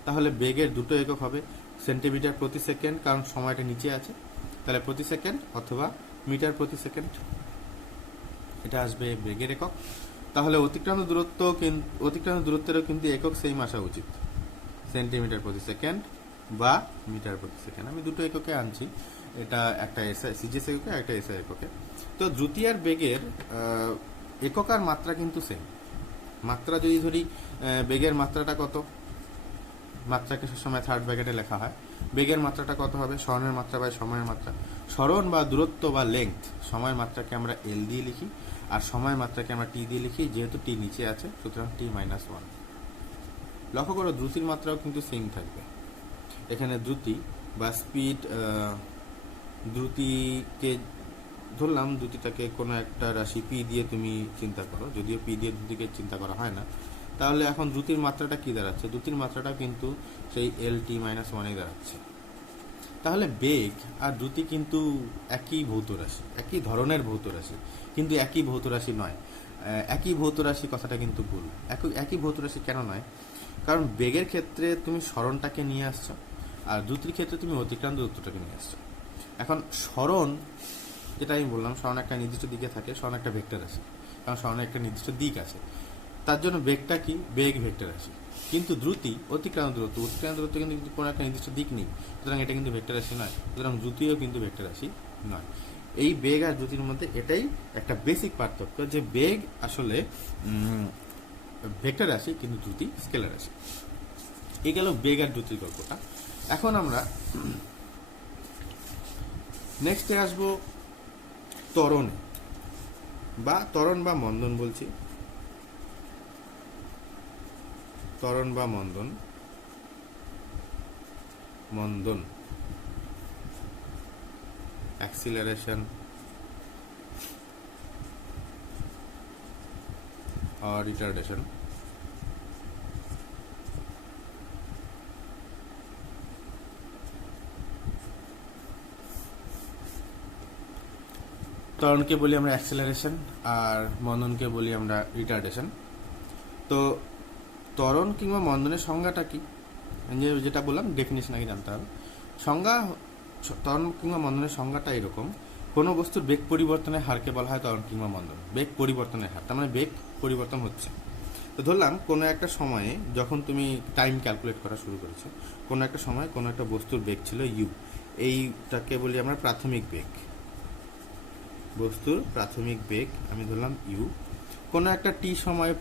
তাহলে বেগের দুটো একক হবে, সেন্টিমিটার প্রতি সেকেন্ড, কারণ সময়টা নিচে আছে, তাহলে প্রতি সেকেন্ড, অথবা মিটার প্রতি সেকেন্ড, এটা আসবে বেগের একক। তাহলে অতিক্রান্ত দূরত্বেরও কিন্তু একক সেম আসা উচিত, সেন্টিমিটার প্রতি সেকেন্ড বা মিটার প্রতি সেকেন্ড। আমি দুটো এককে আনছি, এটা একটা এসআই সিজিএস এককে, একটা এসআই এককে। তো দ্রুতি আর বেগের একক আর মাত্রা কিন্তু সেম। মাত্রা যদি ধরি, বেগের মাত্রাটা কত, মাত্রাকে সবসময় থার্ড ব্র্যাকেটে লেখা হয়। বেগের মাত্রাটা কত হবে, স্মরণের মাত্রা বাই সময়ের মাত্রা। স্মরণ বা দূরত্ব বা লেংথ, সময়ের মাত্রাকে আমরা এল দিয়ে লিখি, আর সময়ের মাত্রাকে আমরা টি দিয়ে লিখি, যেহেতু টি নিচে আছে সুতরাং t-1। লক্ষ্য করো দ্রুতির মাত্রাও কিন্তু সেম থাকবে। এখানে দ্রুতি বা স্পিড, দ্রুতিকে ধরলাম, দ্রুতিটাকে কোনো একটা রাশি পি দিয়ে তুমি চিন্তা করো, যদিও পি দিয়ে দ্রুতিকে চিন্তা করা হয় না। তাহলে এখন দ্রুতির মাত্রাটা কি দাঁড়াচ্ছে, দ্রুতির মাত্রাটা কিন্তু সেই LT-1 দাঁড়াচ্ছে। তাহলে বেগ আর দ্রুতি কিন্তু একই ভৌত রাশি, একই ধরনের ভৌত রাশি, কিন্তু একই ভৌত রাশি নয়। একই ভৌত রাশি কথাটা কিন্তু ভুল। একই ভৌত রাশি কেন নয়? কারণ বেগের ক্ষেত্রে তুমি স্মরণটাকে নিয়ে আসছো, আর দ্রুতির ক্ষেত্রে তুমি অতিক্রান্ত দূরত্বটাকে নিয়ে আসছো। এখন স্মরণ, যেটা আমি বললাম, স্মরণ একটা নির্দিষ্ট দিকে থাকে, স্মরণ একটা ভেক্টর রাশি, কারণ স্মরণের একটা নির্দিষ্ট দিক আছে, তার জন্য বেগটা কি, বেগ ভেক্টর রাশি। কিন্তু দ্রুতি অতিক্রান্ত দূরত্ব কিন্তু কোনো একটা নির্দিষ্ট দিক নেই, সুতরাং এটা কিন্তু ভেক্টর রাশি নয়, সুতরাং দ্রুতিও কিন্তু ভেক্টর রাশি নয়। এই বেগ আর দ্রুতির মধ্যে এটাই একটা বেসিক পার্থক্য, যে বেগ আসলে ভেক্টর রাশি কিন্তু দ্রুতি স্কেলার রাশি। এই গেল বেগ আর দ্রুতির গল্পটা। এখন আমরা নেক্সটে আসবো ত্বরণে, বা ত্বরণ বা মন্দন বলছি, ত্বরণ বা মন্দন, অ্যাক্সিলারেশন or retardation। ত্বরণকে বলি আমরা অ্যাক্সিলারেশন, আর মন্দনকে বলি আমরা রিটার্ডেশন। তো ত্বরণ কিংবা মন্দনের সংজ্ঞাটা কি, যেটা বললাম ডেফিনেশন আগে জানতে হবে। সংজ্ঞা, ত্বরণ কিংবা মন্দনের সংজ্ঞাটা এরকম: কোনো বস্তুর বেগ পরিবর্তনের হারকে বলা হয় ত্বরণ কিংবা মন্দন। বেগ পরিবর্তনের হার, তার মানে বেগ পরিবর্তন হচ্ছে। তো ধরলাম কোনো একটা সময়ে যখন তুমি টাইম ক্যালকুলেট করা শুরু করেছো, কোনো একটা সময় কোনো একটা বস্তুর বেগ ছিল ইউ, এইটাকে বলি আমরা প্রাথমিক বেগ, বস্তুর প্রাথমিক বেগ আমি ধরলাম ইউ। কোনো একটা টি সময়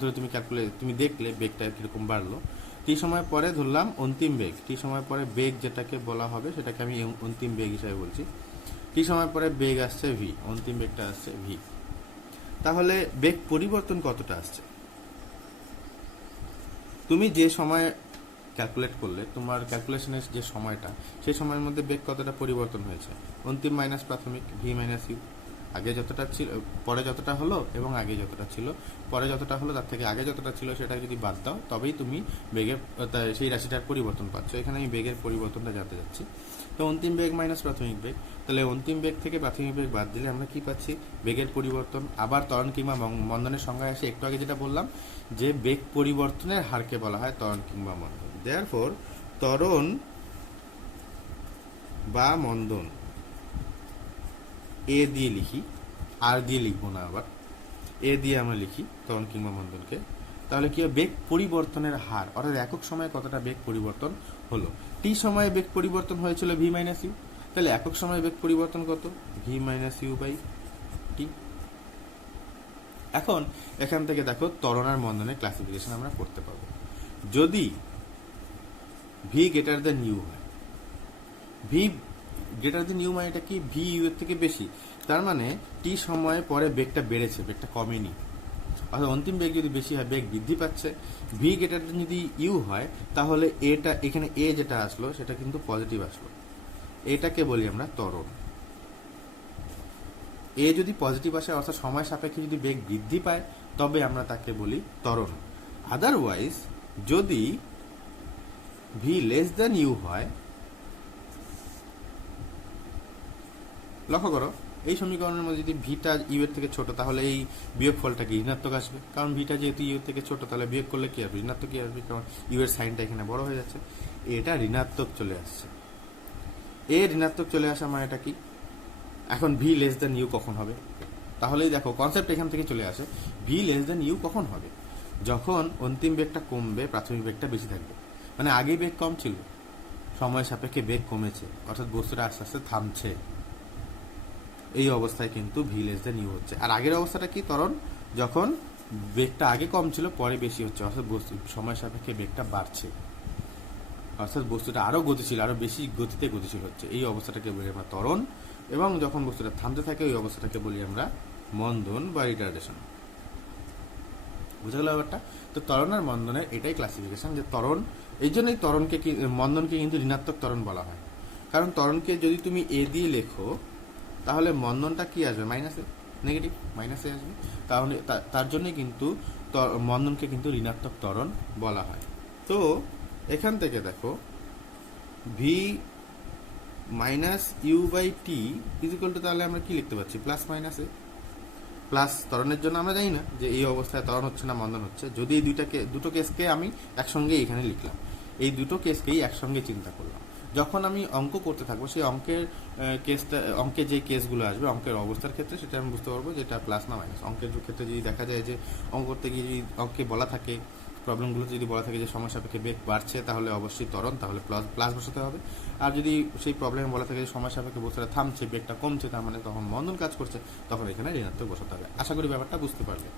ধরে তুমি দেখলে বেগটা কিরকম বাড়লো। টি সময় পরে ধরলাম অন্তিম বেগ, টি সময় পরে বেগ যেটাকে বলা হবে সেটাকে আমি অন্তিম বেগ হিসাবে বলছি। টি সময় পরে বেগ আসছে ভি, অন্তিম বেগটা আসছে ভি। তাহলে বেগ পরিবর্তন কতটা আসছে, তুমি যে সময় ক্যালকুলেট করলে, তোমার ক্যালকুলেশনের যে সময়টা, সেই সময়ের মধ্যে বেগ কতটা পরিবর্তন হয়েছে, অন্তিম মাইনাস প্রাথমিক, ভি মাইনাস ইউ। আগে যতটা ছিল, পরে যতটা হলো, এবং আগে যতটা ছিল, পরে যতটা হলো তার থেকে আগে যতটা ছিল সেটা যদি বাদ দাও, তবেই তুমি বেগের সেই রাশিটার পরিবর্তন পাচ্ছ। এখানে আমি বেগের পরিবর্তনটা জানতে চাচ্ছি। তো অন্তিম বেগ মাইনাস প্রাথমিক বেগ, তাহলে অন্তিম বেগ থেকে প্রাথমিক বেগ বাদ দিলে আমরা কি পাচ্ছি, বেগের পরিবর্তন। আবার ত্বরণ কিংবা মন্দনের সংজ্ঞায় আসে, একটু আগে যেটা বললাম যে বেগ পরিবর্তনের হারকে বলা হয় ত্বরণ কিংবা মন্দন। দেয়ারফর ত্বরণ বা মন্দন এ দিয়ে লিখি, আর দিয়ে লিখবো না, আবার এ দিয়ে আমরা লিখি ত্বরণ কিংবা মন্দনকে। তাহলে কি, বেগ পরিবর্তনের হার, অর্থাৎ একক সময়ে কতটা বেগ পরিবর্তন হলো। টি সময়ে বেগ পরিবর্তন হয়েছিল ভি মাইনাস ইউ, তাহলে একক সময়ে বেগ পরিবর্তন কত, ভি মাইনাস ইউ বাই টি। এখন এখান থেকে দেখো ত্বরণ আর মন্দনের ক্লাসিফিকেশন আমরা করতে পারবো। যদি ভি গ্রেটার দেন ইউ হয়, ভি গ্রেটার দেন ইউ মানে এটা কি, ভি ইউ এর থেকে বেশি, তার মানে টি সময় পরে বেগটা বেড়েছে, বেগটা কমেনি। অর্থাৎ অন্তিম বেগ যদি বেশি হয়, বেগ বৃদ্ধি পাচ্ছে। ভি গ্রেটার দেন যদি ইউ হয়, তাহলে এটা এখানে এ যেটা আসলো সেটা কিন্তু পজিটিভ আসলো, এটাকে বলি আমরা ত্বরণ। এ যদি পজিটিভ আসে, অর্থাৎ সময় সাপেক্ষে যদি বেগ বৃদ্ধি পায়, তবে আমরা তাকে বলি ত্বরণ। আদারওয়াইজ যদি ভি লেস দেন ইউ হয়, লক্ষ্য করো এই সমীকরণের মধ্যে যদি ভিটা ইউ এর থেকে ছোট, তাহলে এই বিয়োগ ফলটা কি ঋণাত্মক আসবে, কারণ ভিটা যেহেতু ইউ এর থেকে ছোট, তাহলে বিয়োগ করলে কি আসবে, ঋণাত্মক কি আসবে, কারণ ইউ এর সাইনটা এখানে বড় হয়ে যাচ্ছে, এটা ঋণাত্মক চলে আসছে। এ ঋণাত্মক চলে আসা মানে এটা কি? এখন ভি লেস দেন ইউ কখন হবে? তাহলেই দেখো কনসেপ্ট এখান থেকে চলে আসে, ভি লেস দেন ইউ কখন হবে? যখন অন্তিম বেগটা কমবে, প্রাথমিক বেগটা বেশি থাকবে। মানে আগে বেগ কম ছিল, সময় সাপেক্ষে বেগ কমেছে, অর্থাৎ বস্তুটা আস্তে আস্তে থামছে। এই অবস্থায় কিন্তু ভি লেস দেন ইউ হচ্ছে। আর আগের অবস্থাটা কি? ত্বরণ যখন বেগটা আগে কম ছিল, পরে বেশি হচ্ছে, অর্থাৎ বস্তু সময় সাপেক্ষে বেগটা বাড়ছে, অর্থাৎ বস্তুটা আরো গতিশীল, আরো বেশি গতিতে গতিশীল হচ্ছে। এই অবস্থাটাকে বলি আমরা ত্বরণ। এবং যখন বস্তুটা থামতে থাকে, ওই অবস্থাটাকে বলি আমরা মন্দন বা রিটার্ডেশন। বুঝা গেল ব্যাপারটা? তো ত্বরণ আর মন্দনের এটাই ক্লাসিফিকেশন, যে ত্বরণ, এই জন্যই ত্বরণকে মন্দনকে কিন্তু ঋণাত্মক ত্বরণ বলা হয়। কারণ ত্বরণকে যদি তুমি এ দিয়ে লেখো, তাহলে মন্দনটা কি আসবে? মাইনাসে, নেগেটিভ, মাইনাসে আসবে। তাহলে তার জন্যই কিন্তু মন্দনকে কিন্তু ঋণাত্মক ত্বরণ বলা হয়। তো এখান থেকে দেখো, v minus u by t is equal to, তাহলে আমরা কি লিখতে পারছি? প্লাস মাইনাসে। প্লাস ত্বরণের জন্য আমরা জানি না যে এই অবস্থায় ত্বরণ হচ্ছে না মন্দন হচ্ছে। যদি এই দুটো কেসকে আমি একসঙ্গে এখানে লিখলাম, এই দুটো কেসকেই একসঙ্গে চিন্তা করলাম। যখন আমি অঙ্ক করতে থাকবো, সেই অঙ্কের যে কেসগুলো আসবে, অঙ্কের অবস্থার ক্ষেত্রে সেটা আমি বুঝতে পারবো যে এটা প্লাস না মাইনাস। অঙ্কের ক্ষেত্রে যদি দেখা যায় যে অঙ্ক করতে গিয়ে যদি অঙ্কে বলা থাকে, প্রবলেমগুলো যদি বলা থাকে যে সময় সাপেক্ষে বেগ বাড়ছে, তাহলে অবশ্যই ত্বরণ, তাহলে প্লাস বসাতে হবে। আর যদি সেই প্রবলেমে বলা থাকে যে সময় সাপেক্ষে বস্তুটা থামছে, বেগটা কমছে, তার মানে তখন মন্দন কাজ করছে, তখন এখানে ঋণাত্মক বসাতে হবে। আশা করি ব্যাপারটা বুঝতে পারবে।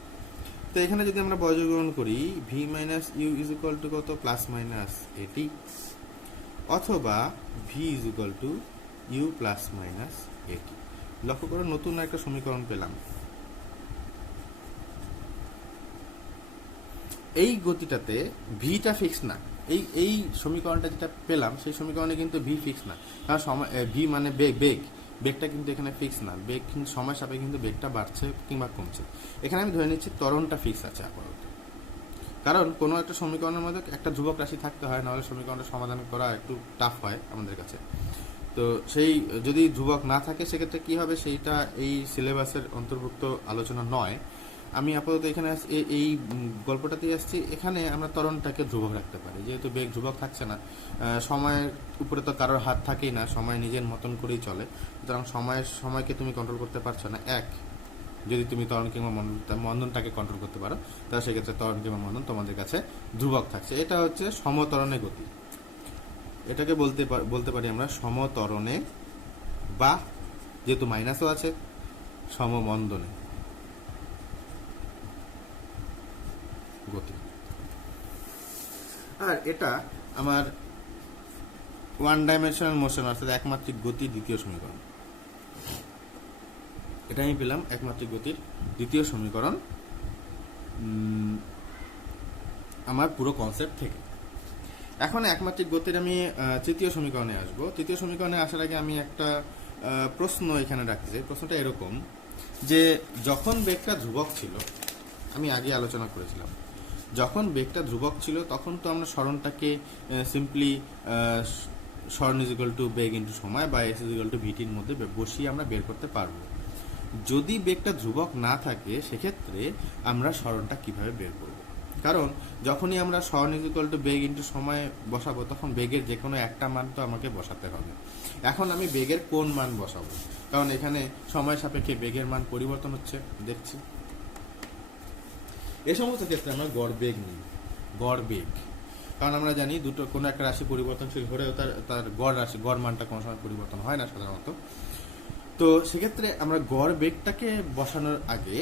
তো এখানে যদি আমরা বর্গীকরণ করি, v minus u is equal to কত? প্লাস মাইনাস এটি, অথবা v is equal to u plus minus at. লক্ষ্য করে নতুন একটা সমীকরণ পেলাম। এই গতিটাতে ভিটা ফিক্স না। এই সমীকরণটা যেটা পেলাম, সেই সমীকরণে কিন্তু ভি ফিক্স না। কারণ ভি মানে বেগটা কিন্তু এখানে ফিক্স না। বেগ কিন্তু সময় সাপেক্ষে কিন্তু বেগটা বাড়ছে কিংবা কমছে। এখানে আমি ধরে নিচ্ছি ত্বরণটা ফিক্স আছে আপাতত। কারণ কোনো একটা সমীকরণের মধ্যে একটা ধ্রুবক রাশি থাকতে হয়, নাহলে সমীকরণটা সমাধান করা একটু টাফ হয় আমাদের কাছে। তো সেই যদি ধ্রুবক না থাকে, সেক্ষেত্রে কি হবে সেইটা এই সিলেবাসের অন্তর্ভুক্ত আলোচনা নয়। আমি আপাতত এখানে এই গল্পটাতেই আসছি। এখানে আমরা ত্বরণটাকে ধ্রুবক রাখতে পারি, যেহেতু বেগ ধ্রুবক থাকছে না। সময়ের উপরে তো কারোর হাত থাকেই না, সময় নিজের মতন করেই চলে। সুতরাং সময়কে তুমি কন্ট্রোল করতে পারছো না। যদি তুমি ত্বরণ কিংবা মন্দনটাকে কন্ট্রোল করতে পারো, তাহলে সেক্ষেত্রে ত্বরণ কিংবা মন্দন তোমাদের কাছে ধ্রুবক থাকছে। এটা হচ্ছে সমত্বরণে গতি। এটাকে বলতে পারি আমরা সমত্বরণে, বা যেহেতু মাইনাসও আছে, সমমন্দনে গতি। আর এটা আমার ওয়ান ডাইমেনশনাল মোশন, অর্থাৎ একমাত্রিক গতির দ্বিতীয় সমীকরণ। এটা আমি পেলাম একমাত্রিক গতির দ্বিতীয় সমীকরণ আমার পুরো কনসেপ্ট থেকে। এখন একমাত্রিক গতির আমি তৃতীয় সমীকরণে আসবো। তৃতীয় সমীকরণে আসার আগে আমি একটা প্রশ্ন এখানে রাখতে চাই। প্রশ্নটা এরকম, যে যখন বেগটা ধ্রুবক ছিল, আমি আগে আলোচনা করেছিলাম, যখন বেগটা ধ্রুবক ছিল তখন তো আমরা সরণটাকে সিম্পলি সরণ is equal two beg into সময় বা এস ইজ ইকুয়াল টু ভিটির মধ্যে বসিয়ে আমরা বের করতে পারবো। যদি বেগটা ধ্রুবক না থাকে, সেক্ষেত্রে আমরা সরণটা কিভাবে বের করব? কারণ যখনই আমরা সরণ is equal two beg into সময় বসাবো, তখন বেগের যে কোনো একটা মান তো আমাকে বসাতে হবে। এখন আমি বেগের কোন মান বসাবো? কারণ এখানে সময় সাপেক্ষে বেগের মান পরিবর্তন হচ্ছে দেখছি। এ সমস্ত ক্ষেত্রে আমরা গড় বেগ নিই। গড় বেগ, কারণ আমরা জানি কোনো একটা রাশি পরিবর্তনশীল হলেও তার গড় মানটা কোনো সময় পরিবর্তন হয় না সাধারণত। তো সেক্ষেত্রে আমরা গড় বেগটাকে বসানোর আগে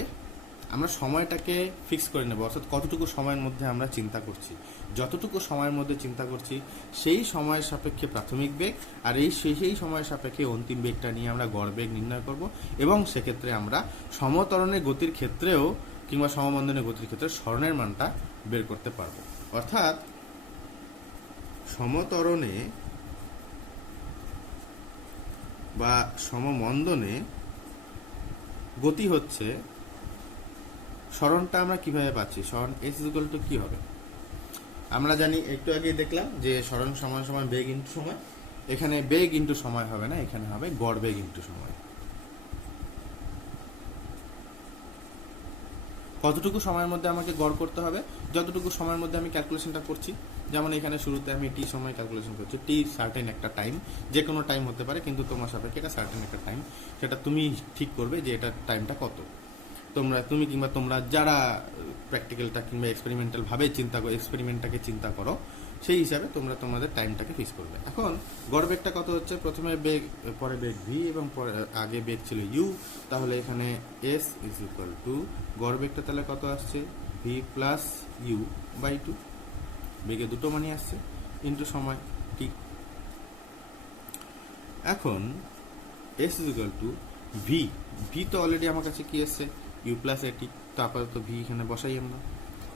আমরা সময়টাকে ফিক্স করে নেব, অর্থাৎ কতটুকু সময়ের মধ্যে আমরা চিন্তা করছি। যতটুকু সময়ের মধ্যে চিন্তা করছি, সেই সময়ের সাপেক্ষে প্রাথমিক বেগ, আর সেই সময়ের সাপেক্ষে অন্তিম বেগটা নিয়ে আমরা গড় বেগ নির্ণয় করব। এবং সেক্ষেত্রে আমরা সমত্বরণের গতির ক্ষেত্রেও কিংবা সমমন্দনের গতির ক্ষেত্রে সরণের মানটা বের করতে পারবো। অর্থাৎ সমত্বরণে বা সমমন্দনে গতি হচ্ছে, সরণটা আমরা কিভাবে পাচ্ছি? সরণ এস ইকুয়াল টু কি হবে? আমরা জানি, একটু আগে দেখলাম যে সরণ সমান সমান বেগ ইন্টু সময়। এখানে বেগ ইন্টু সময় হবে না, এখানে হবে গড় বেগ ইন্টু সময়। কতটুকু সময়ের মধ্যে আমাকে গড় করতে হবে? যতটুকু সময়ের মধ্যে আমি ক্যালকুলেশনটা করছি যেমন এখানে শুরুতে আমি টি সময় ক্যালকুলেশন করছি, টি সার্টেন একটা টাইম, যে কোনো টাইম হতে পারে, কিন্তু তোমার সাপেক্ষে এটা সার্টেন একটা টাইম, সেটা তুমি ঠিক করবে যে এটা টাইমটা কত। তুমি কিংবা তোমরা যারা প্র্যাকটিক্যালটা কিংবা এক্সপেরিমেন্টাল ভাবে এক্সপেরিমেন্টটাকে চিন্তা করো, সেই হিসাবে তোমরা তোমাদের টাইমটাকে ফিক্স করবে। এখন গড় বেগটা কত হচ্ছে, প্রথমে বেগ, পরে বেগ ভি, এবং পরে আগে বেগ ছিল ইউ, তাহলে এখানে এস ইজ ইকুয়াল টু গড় বেগটা তাহলে কত আসছে, v plus u by two, বেগে দুটো মানই আসছে, ইন্টু সময় টি। এখন s is equal to v, v তো অলরেডি আমার কাছে কি এসছে, ইউ প্লাস এটি, তো আপাতত ভি এখানে বসাই আমরা,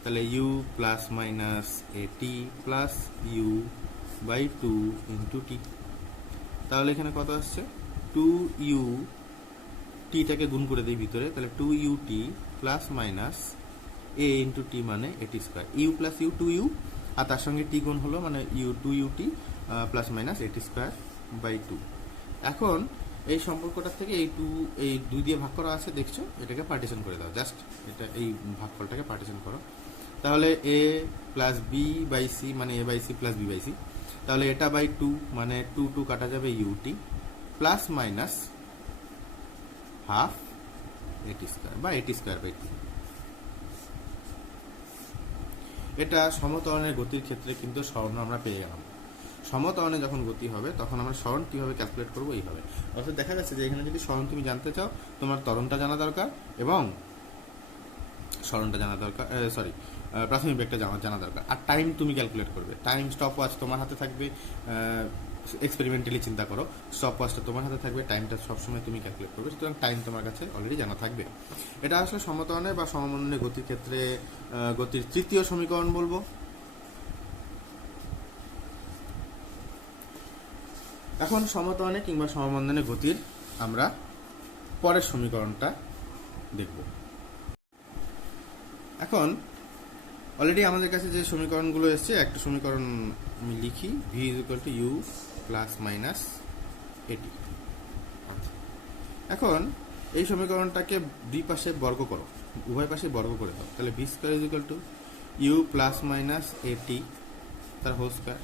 তাহলে u plus minus a t plus u by two into t, তাহলে এখানে কত আসছে, টু ইউ, টিটাকে গুণ করে দিই ভিতরে, তাহলে two u t plus minus a into t মানে a t square, u plus u two u, আর তার সঙ্গে টি গুণ হলো মানে u two u t plus minus a t square by two. এখন এই সম্পর্কটা থেকে এই দুই দিয়ে ভাগ করা আছে দেখছো, এটাকে পার্টিশন করে দাও, জাস্ট এটা এই ভাগফলটাকে পার্টিশন করো, তাহলে a plus b by c মানে a by c plus b by c, তাহলে এটা বাই টু মানে টু টু কাটা যাবে ইউটি প্লাস মাইনাস হাফ এটি স্কোয়ার বা এটি স্কোয়ার বাই টু। এটা সমত্বরণের গতির ক্ষেত্রে কিন্তু স্মরণ আমরা পেয়ে গেলাম। সমত্বরণে যখন গতি হবে তখন আমরা স্মরণ কিভাবে ক্যালকুলেট করবো এইভাবে। অর্থাৎ দেখা যাচ্ছে যে এখানে যদি স্মরণ তুমি জানতে চাও, তোমার ত্বরণটা জানা দরকার এবং স্মরণটা জানা দরকার, প্রাথমিক বেগটা জানা দরকার, আর টাইম তুমি ক্যালকুলেট করবে। টাইম স্টপ ওয়াচ তোমার হাতে থাকবে, এক্সপেরিমেন্টালি চিন্তা করো, স্টপ ওয়াচটা তোমার হাতে থাকবে, টাইমটা সবসময় তুমি ক্যালকুলেট করবে, সুতরাং টাইম তোমার কাছে অলরেডি জানা থাকবে। এটা আসলে সমত্বরণে বা সমমন্দনে গতির ক্ষেত্রে গতির তৃতীয় সমীকরণ বলবো। এখন সমত্বরণে কিংবা সমমন্দনে গতির আমরা পরের সমীকরণটা দেখব। এখন অলরেডি আমাদের কাছে যে সমীকরণগুলো এসছে, একটা সমীকরণ আমি লিখি, v is equal to u plus minus at. এখন এই সমীকরণটাকে দুই পাশে বর্গ করো, উভয় পাশে বর্গ করে দাও, তাহলে v square is equal to u plus minus at তার হোল স্কোয়ার,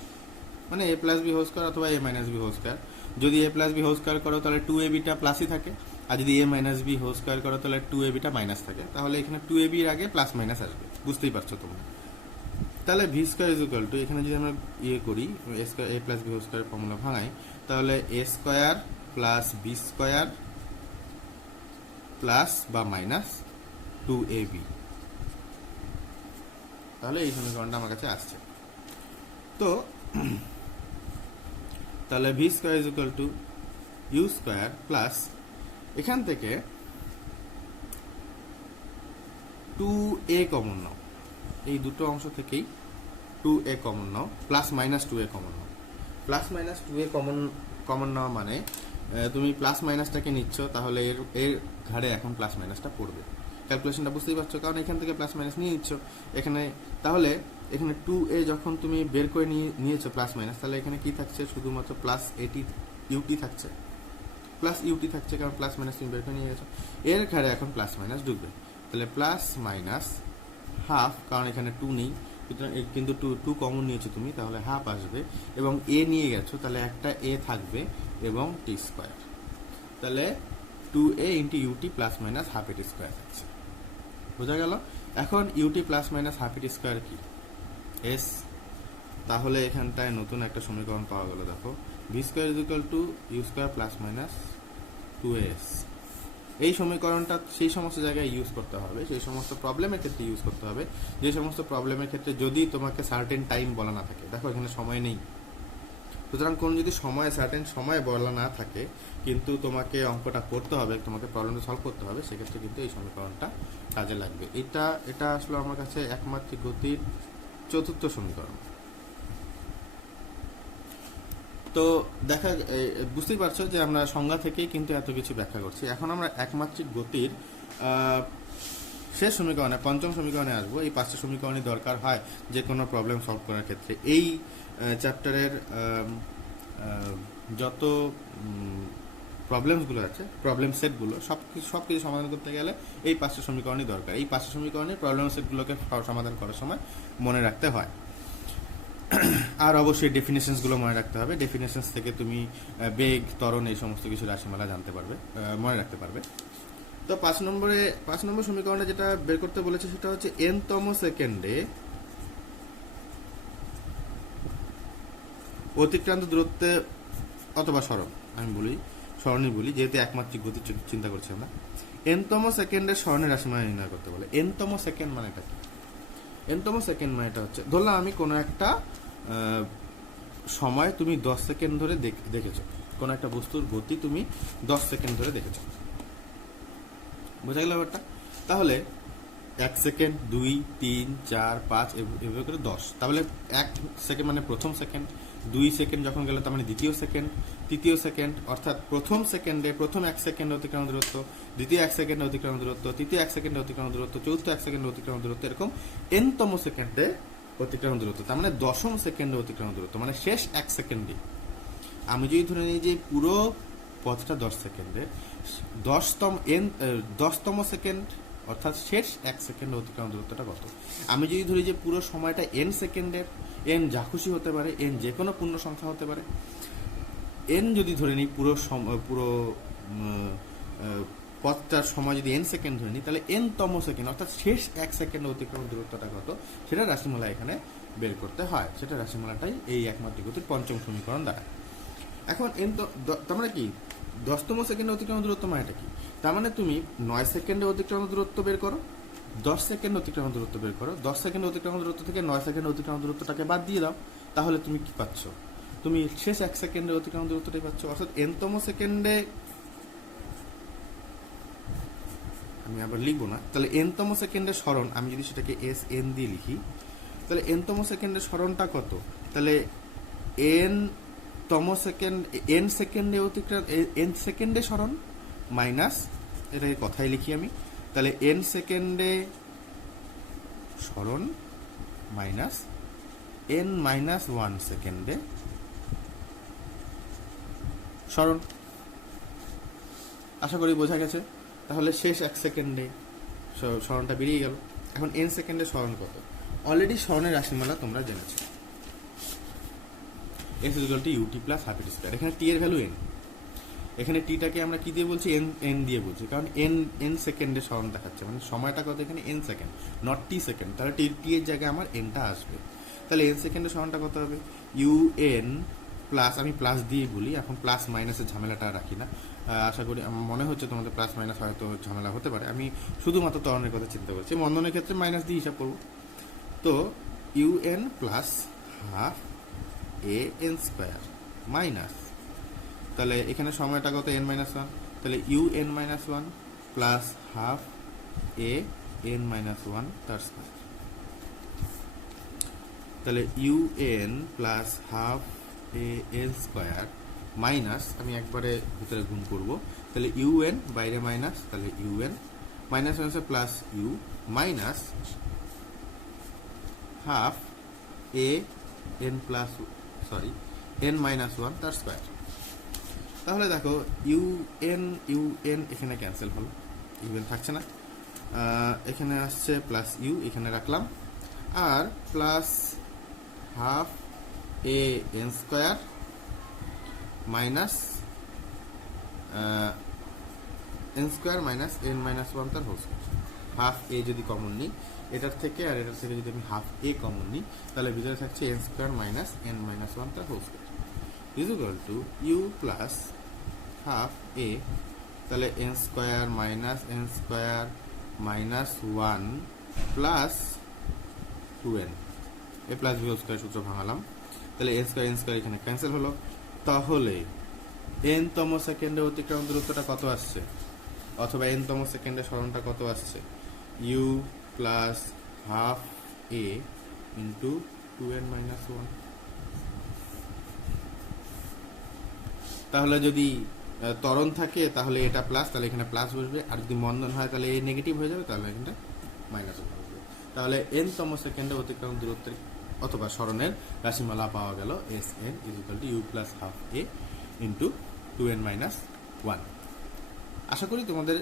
মানে a plus b whole square অথবা a minus b whole square. যদি a plus b whole square করো তাহলে টু এ বিটা প্লাসই থাকে, আর যদি a minus b whole square করো তাহলে টু এ বিটা মাইনাস থাকে, তাহলে এখানে টু এ বির আগে প্লাস মাইনাস আসবে, বুঝতেই পারছো তোমরা। তাহলে v square is equal to, এখানে যদি আমরা করি a square, a plus b whole square formula ভাঙাই, তাহলে a square plus b square plus বা মাইনাস টু এ বি, তাহলে এই সমীকরণটা আমার কাছে আসছে। তো তাহলে v square is equal to u square plus, এখান থেকে টু এ কমন নাও, এই দুটো অংশ থেকেই two a common now, plus minus two a common now. Plus minus two a common নেওয়া মানে তুমি প্লাস মাইনাসটাকে নিচ্ছ, তাহলে এর ঘাড়ে এখন প্লাস মাইনাসটা পড়বে। ক্যালকুলেশনটা বুঝতেই পারছো, কারণ এখান থেকে প্লাস মাইনাস নিয়ে নিচ্ছ এখানে, তাহলে এখানে টু এ যখন তুমি বের করে নিয়েছো প্লাস মাইনাস, তাহলে এখানে কি থাকছে, শুধুমাত্র প্লাস এটি ইউটি থাকছে, প্লাস ইউটি থাকছে, কারণ প্লাস মাইনাস তুমি বের করে নিয়ে গেছো, এর ঘাড়ে এখন প্লাস মাইনাস ঢুকবে, তাহলে প্লাস মাইনাস হাফ, কারণ এখানে টু নেই, সুতরাং কিন্তু টু কমন নিয়েছো তুমি, তাহলে হাফ আসবে, এবং এ নিয়ে গেছো তাহলে একটা এ থাকবে এবং টি স্কোয়ার, তাহলে two a into u t plus minus half এটি স্কোয়ার থাকছে। বোঝা গেল? এখন ইউটি প্লাস মাইনাস হাফ এটি স্কোয়ার কি, এস, তাহলে এখানটায় নতুন একটা সমীকরণ পাওয়া গেল, দেখো v square is equal to u square plus minus two s. এই সমীকরণটা সেই সমস্ত জায়গায় ইউজ করতে হবে, সেই সমস্ত প্রবলেমের ক্ষেত্রে ইউজ করতে হবে, যে সমস্ত প্রবলেমের ক্ষেত্রে যদি তোমাকে সার্টেন টাইম বলা না থাকে। দেখো এখানে সময় নেই, সুতরাং কোন যদি সার্টেন সময় বলা না থাকে কিন্তু তোমাকে অঙ্কটা করতে হবে, তোমাকে প্রবলেমটা সলভ করতে হবে, সেক্ষেত্রে কিন্তু এই সমীকরণটা কাজে লাগবে। এটা আসলে আমার কাছে একমাত্রিক গতির চতুর্থ সমীকরণ। তো বুঝতেই পারছো যে আমরা সংজ্ঞা থেকেই কিন্তু এত কিছু ব্যাখ্যা করছি। এখন আমরা একমাত্রিক গতির শেষ সমীকরণে, পঞ্চম সমীকরণে আসবো। এই পাঁচটা সমীকরণই দরকার হয় যে কোনো প্রবলেম সলভ করার ক্ষেত্রে। এই চ্যাপ্টারের যত প্রবলেমসগুলো আছে, প্রবলেম সেটগুলো সব কিছু সমাধান করতে গেলে এই পাঁচটা সমীকরণই দরকার। এই পাঁচটা সমীকরণে প্রবলেম সেটগুলোকে সমাধান করার সময় মনে রাখতে হয়। আর অবশ্যই ডেফিনেশনসগুলো মনে রাখতে হবে। ডেফিনেশনস থেকে তুমি বেগ, ত্বরণ এই সমস্ত কিছু রাশিমালা জানতে পারবে, মনে রাখতে পারবে। তো 5 নম্বর সমীকরণে যেটা বের করতে বলেছে সেটা হচ্ছে n-তম সেকেন্ডে অতিক্রান্ত দূরত্বে অথবা সরণ, আমি বলি সরণই বলি যেহেতু একমাত্রিক গতি চিন্তা করছি আমরা। n-তম সেকেন্ডে সরণের রাশিমালা নির্ণয় করতে বলে। n-তম সেকেন্ড মানে এটা কি? n-তম সেকেন্ড মানে এটা হচ্ছে, ধরলাম আমি কোনো একটা সময় তুমি 10 সেকেন্ড ধরে দেখেছো, কোনো একটা বস্তুর গতি তুমি 10 সেকেন্ড ধরে দেখেছো, বোঝা গেল ব্যাপারটা? তাহলে 1 সেকেন্ড, 2, 3, 4, 5 এভাবে করে 10। তাহলে 1 সেকেন্ড মানে প্রথম সেকেন্ড, 2 সেকেন্ড যখন গেল তার মানে দ্বিতীয় সেকেন্ড, তৃতীয় সেকেন্ড, অর্থাৎ প্রথম সেকেন্ডে প্রথম 1 সেকেন্ড অতিক্রম দূরত্ব, দ্বিতীয় 1 সেকেন্ড অতিক্রম দূরত্ব, তৃতীয় 1 সেকেন্ড অতিক্রম দূরত্ব, চতুর্থ 1 সেকেন্ড অতিক্রম দূরত্ব, এরকম n-তম সেকেন্ডে অতিক্রম দূরত্ব, তার মানে 10ম সেকেন্ডে অতিক্রম দূরত্ব, মানে শেষ 1 সেকেন্ডে। আমি যদি ধরে নিই যে পুরো পথটা 10 সেকেন্ডে, 10তম সেকেন্ড অর্থাৎ শেষ 1 সেকেন্ড অতিক্রম দূরত্বটা কত? আমি যদি ধরি যে পুরো সময়টা n সেকেন্ডের, n যা খুশি হতে পারে, n যে কোনো পূর্ণ সংখ্যা হতে পারে, n যদি ধরে নিই পুরো পথটার সময় যদি n সেকেন্ড ধরে নিই, তাহলে n-তম সেকেন্ড অর্থাৎ শেষ 1 সেকেন্ড অতিক্রম দূরত্বটা কত সেটা রাশিমালা এখানে বের করতে হয়। সেটা রাশিমালাটাই এই একমাত্রিক গতির পঞ্চম সমীকরণ দ্বারা। এখন তার মানে কি 10তম সেকেন্ডে অতিক্রম দূরত্ব মানে এটা কি? তার মানে তুমি 9 সেকেন্ডে অতিক্রম দূরত্ব বের করো, 10 সেকেন্ড অতিক্রম দূরত্ব বের করো, 10 সেকেন্ড অতিক্রম দূরত্ব থেকে 9 সেকেন্ড অতিক্রম দূরত্বটাকে বাদ দিয়ে দাও, তাহলে তুমি কি পাচ্ছ? তুমি শেষ 1 সেকেন্ডে অতিক্রম দূরত্বটাই পাচ্ছ। অর্থাৎ n-তম সেকেন্ডে, আমি আবার লিখবো না, তাহলে n-তম সেকেন্ডে সরণ, আমি যদি সেটাকে SN দিয়ে লিখি, তাহলে n-তম সেকেন্ডে সরণটা কত? তাহলে n-তম সেকেন্ড, n সেকেন্ডে অতিক্রম, n সেকেন্ডে সরণ মাইনাস, এটাকে কথাই লিখি আমি, তাহলে n সেকেন্ডে সরণ মাইনাস n-1 সেকেন্ডে সরণ। আশা করি বোঝা গেছে। তাহলে শেষ 1 সেকেন্ডে সরণটা বেরিয়ে গেল। এখন n সেকেন্ডে সরণ কত? অলরেডি সরণের রাশিমালা তোমরা জেনেছো, s = ut + ½ এখানে t এর ভ্যালু n, এখানে টিটাকে আমরা কি দিয়ে বলছি? n দিয়ে বলছি, কারণ n সেকেন্ডে সরণ দেখাচ্ছে, মানে সময়টা কত এখানে? n second, not t second. তাহলে t এর জায়গায় আমার nটা আসবে। তাহলে n সেকেন্ডে সরণটা কত হবে? un প্লাস, আমি প্লাস দিয়ে বলি, এখন প্লাস মাইনাসের ঝামেলাটা রাখি না। আশা করি, আমার মনে হচ্ছে তোমাদের প্লাস মাইনাস হয়তো ঝামেলা হতে পারে, আমি শুধুমাত্র ত্বরণের কথা চিন্তা করছি, মন্দনের ক্ষেত্রে মাইনাস দিয়ে হিসাব করব। তো un plus half an² minus, তাহলে এখানে সময়টা কত? n-1, তাহলে un-1 প্লাস হাফ an-1 তার স্কয়ার, তাহলে un plus half an² minus, আমি একবারে ভিতরে গুণ করব, তাহলে un বাইরে মাইনাস, তাহলে un মাইনাস মাইনাসে plus u minus half n-1 তার স্কয়ার। তাহলে দেখো un এখানে ক্যান্সেল হলো, ইউএন থাকছে না, এখানে আসছে প্লাস ইউ, এখানে রাখলাম, আর plus half an² minus n² minus n-1 তার হোল স্কয়ার। হাফ a যদি কমন নিই এটার থেকে, আর এটার থেকে যদি আমি হাফ a কমন নিই, তাহলে ভিতরে থাকছে n² মাইনাস n-1 তার whole square is equal to u plus half a, তাহলে n² minus 1 plus 2n, a plus b whole square সূত্র ভাঙালাম, তাহলে n² এখানে ক্যান্সেল হলো। তাহলে n-তম সেকেন্ডে অতিক্রম দূরত্বটা কত আসছে, অথবা n-তম সেকেন্ডে সরণটা কত আসছে? u plus half a into 2n-1। তাহলে যদি ত্বরণ থাকে তাহলে এটা প্লাস, তাহলে এখানে প্লাস বসবে, আর যদি মন্দন হয় তাহলে এই নেগেটিভ হয়ে যাবে, তাহলে এখানটা মাইনাস বসবে। তাহলে n-তম সেকেন্ডে অতিক্রম দূরত্বের অথবা সরণের রাশিমালা পাওয়া গেল Sn = u plus half a into 2n-1। আশা করি তোমাদের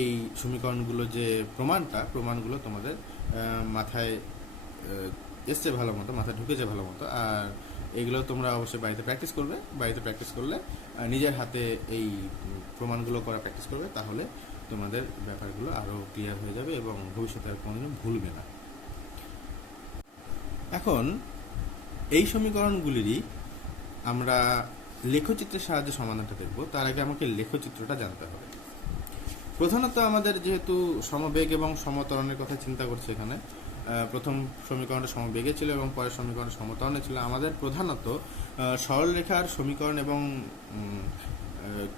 এই সমীকরণগুলো যে প্রমাণগুলো তোমাদের মাথায় এসছে ভালো মতো, মাথায় ঢুকেছে ভালো মতো। আর এগুলো তোমরা অবশ্যই বাড়িতে প্র্যাকটিস করবে। বাড়িতে প্র্যাকটিস করলে নিজের হাতে এই প্রমাণগুলো করা প্র্যাকটিস করবে, তাহলে তোমাদের ব্যাপারগুলো আরও ক্লিয়ার হয়ে যাবে এবং ভবিষ্যতে আর কোনোদিন ভুলবে না। এখন এই সমীকরণগুলিরই আমরা লেখচিত্রের সাহায্যে সমাধানটা দেখব। তার আগে আমাকে লেখচিত্রটা জানতে হবে। প্রধানত আমাদের যেহেতু সমবেগ এবং সমত্বরণের কথা চিন্তা করছে এখানে, প্রথম সমীকরণটা সমবেগে ছিল এবং পরের সমীকরণটা সমত্বরণে ছিল। আমাদের প্রধানত সরলরেখার সমীকরণ এবং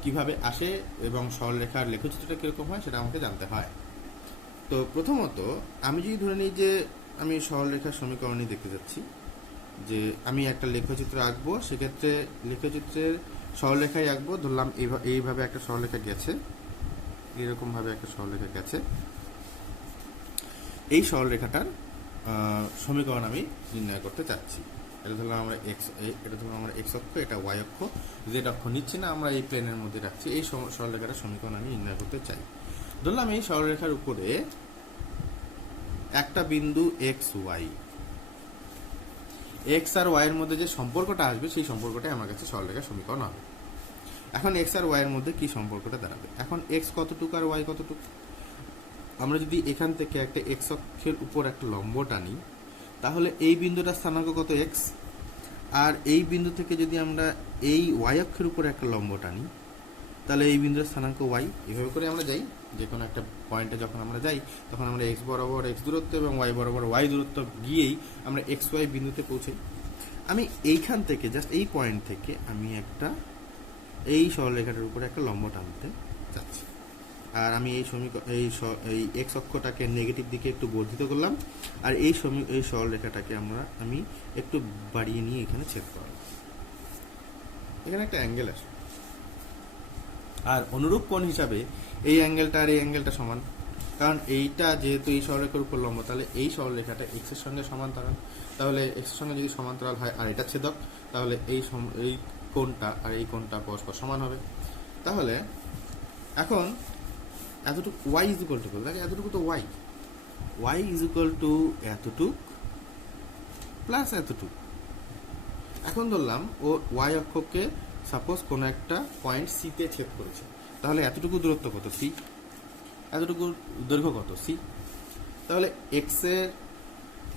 কিভাবে আসে এবং সরলরেখার লেখচিত্রটা কীরকম হয় সেটা আমাকে জানতে হয়। তো প্রথমত আমি যদি ধরে নিই যে আমি সরলরেখার সমীকরণই দেখতে যাচ্ছি, যে আমি একটা লেখচিত্র আঁকবো, সেক্ষেত্রে লেখচিত্রের সরলরেখাই আঁকবো। ধরলাম এইভাবে একটা সরলরেখা গেছে, এরকমভাবে একটা সরলরেখা গেছে। এই সরলরেখাটার সমীকরণ আমি নির্ণয় করতে চাচ্ছি। এটা ধরলাম আমরা এক্স অক্ষ, এটা ওয়াই অক্ষ, জেড অক্ষ নিচ্ছি না, আমরা এই প্লেনের মধ্যে রাখছি। এই সরলরেখাটার সমীকরণ আমি নির্ণয় করতে চাই। ধরলাম এই সরলরেখার উপরে একটা বিন্দু এক্স ওয়াই, এক্স আর ওয়াই এর মধ্যে যে সম্পর্কটা আসবে সেই সম্পর্কটাই আমার কাছে সরলরেখার সমীকরণ হবে। এখন এক্স আর ওয়াই এর মধ্যে কি সম্পর্কটা দাঁড়াবে? এখন এক্স কতটুকু আর ওয়াই কতটুকু, আমরা যদি এখান থেকে একটা এক্স অক্ষের উপর একটা লম্ব টানি, তাহলে এই বিন্দুটার স্থানাঙ্ক কত? এক্স। আর এই বিন্দু থেকে যদি আমরা এই ওয়াই অক্ষের উপর একটা লম্ব টানি, তাহলে এই বিন্দুর স্থানাঙ্ক ওয়াই। এভাবে করে আমরা যাই, যে কোনো একটা পয়েন্টে যখন আমরা যাই তখন আমরা এক্স বরাবর এক্স দূরত্ব এবং ওয়াই বরাবর ওয়াই দূরত্ব গিয়েই আমরা এক্স ওয়াই বিন্দুতে পৌঁছাই। আমি এইখান থেকে জাস্ট এই পয়েন্ট থেকে আমি একটা এই সরলরেখাটার উপরে একটা লম্ব টানতে চাচ্ছি। আর আমি এই এক্স অক্ষটাকে নেগেটিভ দিকে একটু বর্ধিত করলাম, আর এই সরলরেখাটাকে আমি একটু বাড়িয়ে নিয়ে এখানে ছেদ করলাম। এখানে একটা অ্যাঙ্গেল আসে, আর অনুরূপ কোণ হিসাবে এই অ্যাঙ্গেলটা আর এই অ্যাঙ্গেলটা সমান, কারণ এইটা যেহেতু এই সরলরেখার উপর লম্ব, তাহলে এই সরলরেখাটা এক্স এর সঙ্গে সমান্তরাল। তাহলে এক্স এর সঙ্গে যদি সমান্তরাল হয় আর এটা ছেদক, তাহলে এই কোণটা আর এই কোণটা পরস্পর সমান হবে। তাহলে এখন এতটুকু ওয়াই ইজ ইকুয়াল টু কত? এতটুকু তো ওয়াই ইজ ইকুয়াল টু এতটুক প্লাস এতটুক। এখন ধরলাম ও ওয়াই অক্ষকে সাপোজ কোনো একটা পয়েন্ট সিতে ছেদ করেছে, তাহলে এতটুকু দূরত্ব কত? সি। এতটুকু দৈর্ঘ্য কত? সি। তাহলে এক্স এর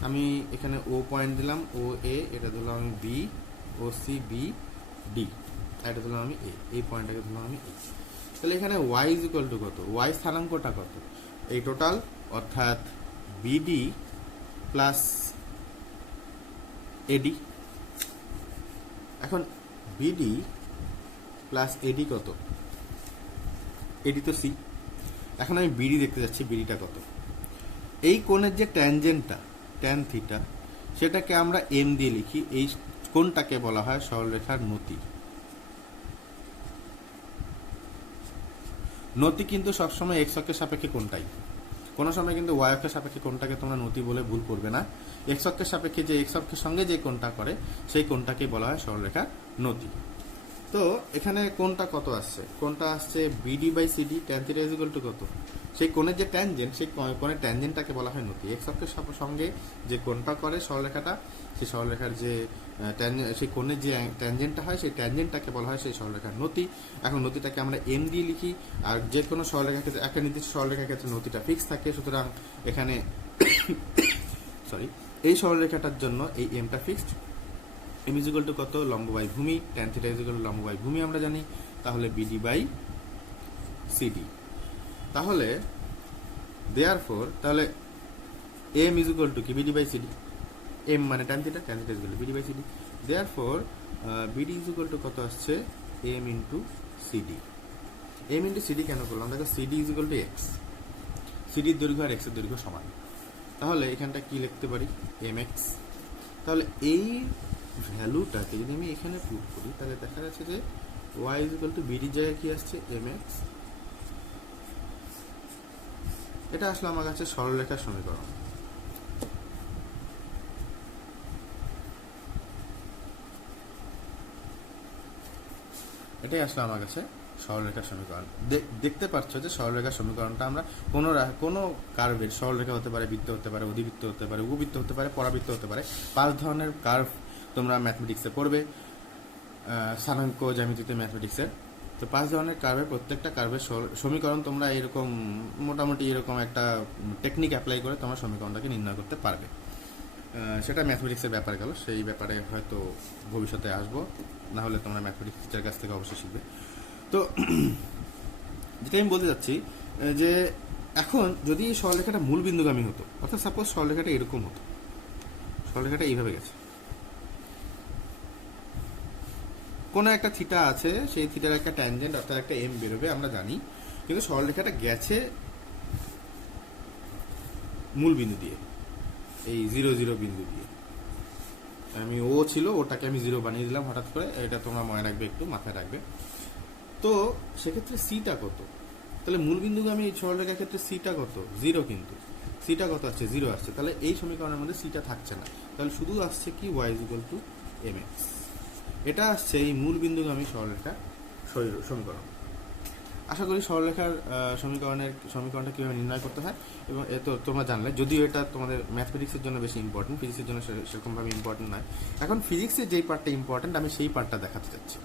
আমি এখানে ও পয়েন্ট দিলাম, ও এ, এটা ধরলাম আমি বি, ও সি বি ডি, এটা ধরলাম আমি এ, এই পয়েন্টটাকে ধরলাম আমি এ। তাহলে এখানে ওয়াই ইজ ইকুয়াল টু কত? ওয়াই স্থানাঙ্কটা কত? এই টোটাল, অর্থাৎ বিডি প্লাস এডি। এখন বিডি প্লাস এডি কত? এডি তো সি। এখন আমি বিডি দেখতে যাচ্ছি, বিডিটা কত? এই কোণের যে ট্যানজেন্টটা, ট্যান থিটা, সেটাকে আমরা এম দিয়ে লিখি। এই কোণটাকে বলা হয় সরলরেখার নতি। নতি কিন্তু সবসময় এক্স অক্ষের সাপেক্ষে কোণটাই, কোনো সময় কিন্তু ওয়াই অক্ষের সাপেক্ষে কোণটাকে তোমরা নতি বলে ভুল করবে না। এক্স অক্ষের সাপেক্ষে যে এক্স অক্ষের সঙ্গে যে কোণটা করে সেই কোণটাকে বলা হয় সরলরেখার নতি। তো এখানে কোণটা কত আসছে? কোণটা আসছে BD by CD, tan theta is equal to কত? সেই কোণের যে ট্যানজেন্ট, সেই কোণের ট্যানজেন্টটাকে বলা হয় নতি। এক্স অক্ষের সঙ্গে যে কোণটা করে সরলরেখাটা, সেই সরলরেখার যে সেই কোণের যে ট্যানজেন্টটা হয়, সেই ট্যানজেন্টটাকে বলা হয় সেই সরলরেখার নতি। এখন নতিটাকে আমরা এম দিয়ে লিখি, আর যে কোনো সরলরেখার ক্ষেত্রে, একটা নির্দিষ্ট সরলরেখার ক্ষেত্রে নতিটা ফিক্স থাকে। সুতরাং এখানে এই সরলরেখাটার জন্য এই এমটা fixed. M is equal to কত? লম্ব বাই ভূমি, tan theta is equal to লম্ব বাই ভূমি আমরা জানি, তাহলে বিডি বাই সিডি। তাহলে দেয়ারফর, তাহলে এম ইজ ইকুয়াল টু কি? BD by CD. এম মানে tan theta, tan theta is equal to BD by CD. Therefore BD is equal to কত আসছে? M into CD. M into CD কেন করলাম? দেখো CD is equal two x, সিডির দৈর্ঘ্য আর এক্সের দৈর্ঘ্য সমান। তাহলে এখানটা কি লিখতে পারি? M x. তাহলে এই ভ্যালুটাকে যদি আমি এখানে পুট করি, তাহলে দেখা যাচ্ছে যে ওয়াই ইজ ইকুয়াল টু বিডির জায়গায় কি আসছে? M x. এটা আসলে আমার কাছে সরলরেখার সমীকরণ। এটাই আসলে আমার কাছে সরলরেখার সমীকরণ। দেখতে পাচ্ছ যে সরলরেখার সমীকরণটা আমরা কোনো কার্ভের, সরলরেখা হতে পারে, বৃত্ত হতে পারে, অধিবৃত্ত হতে পারে, উপবৃত্ত হতে পারে, পরাবৃত্ত হতে পারে, 5 ধরনের কার্ভ তোমরা ম্যাথমেটিক্সে পড়বে, স্থানাঙ্ক জ্যামিতিতে ম্যাথমেটিক্সের। তো 5 ধরনের কার্ভের প্রত্যেকটা কার্ভের সমীকরণ তোমরা এরকম মোটামুটি এরকম একটা টেকনিক অ্যাপ্লাই করে তোমরা সমীকরণটাকে নির্ণয় করতে পারবে। সেটা ম্যাথমেটিক্সের ব্যাপারে গেল, সেই ব্যাপারে হয়তো ভবিষ্যতে আসবো, না হলে তোমরা ম্যাথমেটিক্স টিচার কাছ থেকে অবশ্যই শিখবে। তো যেটা আমি বলতে চাচ্ছি যে এখন যদি সরলরেখাটা মূল বিন্দুগামী হতো, অর্থাৎ সাপোজ সরলরেখাটা এরকম হতো, সরলরেখাটা এইভাবে গেছে, কোনো একটা থিটা আছে, সেই থিটার একটা ট্যানজেন্ট অর্থাৎ একটা এম বেরোবে আমরা জানি, কিন্তু সরলরেখাটা গেছে মূল বিন্দু দিয়ে, এই 0 0 বিন্দু দিয়ে। আমি ও ছিল, ওটাকে আমি 0 বানিয়ে দিলাম হঠাৎ করে, এটা তোমরা মনে রাখবে, একটু মাথায় রাখবে। তো সেক্ষেত্রে সিটা কত? তাহলে মূল বিন্দুগামী সরলরেখার ক্ষেত্রে সিটা কত? 0, কিন্তু সিটা কত আসছে? 0 আসছে। তাহলে এই সমীকরণের মধ্যে সিটা থাকছে না, তাহলে শুধু আসছে কি y = mx। এটা আসছে এই মূল বিন্দুগামী সরলরেখার সমীকরণ। আশা করি সরলরেখার সমীকরণটা কীভাবে নির্ণয় করতে হয় এবং এ তো তোমরা জানলে, যদিও এটা তোমাদের ম্যাথমেটিক্সের জন্য বেশি ইম্পর্টেন্ট, ফিজিক্সের জন্য সেরকমভাবে ইম্পর্টেন্ট নয়। এখন ফিজিক্সের যেই পার্টটা ইম্পর্টেন্ট, আমি সেই পার্টটা দেখাতে চাচ্ছি।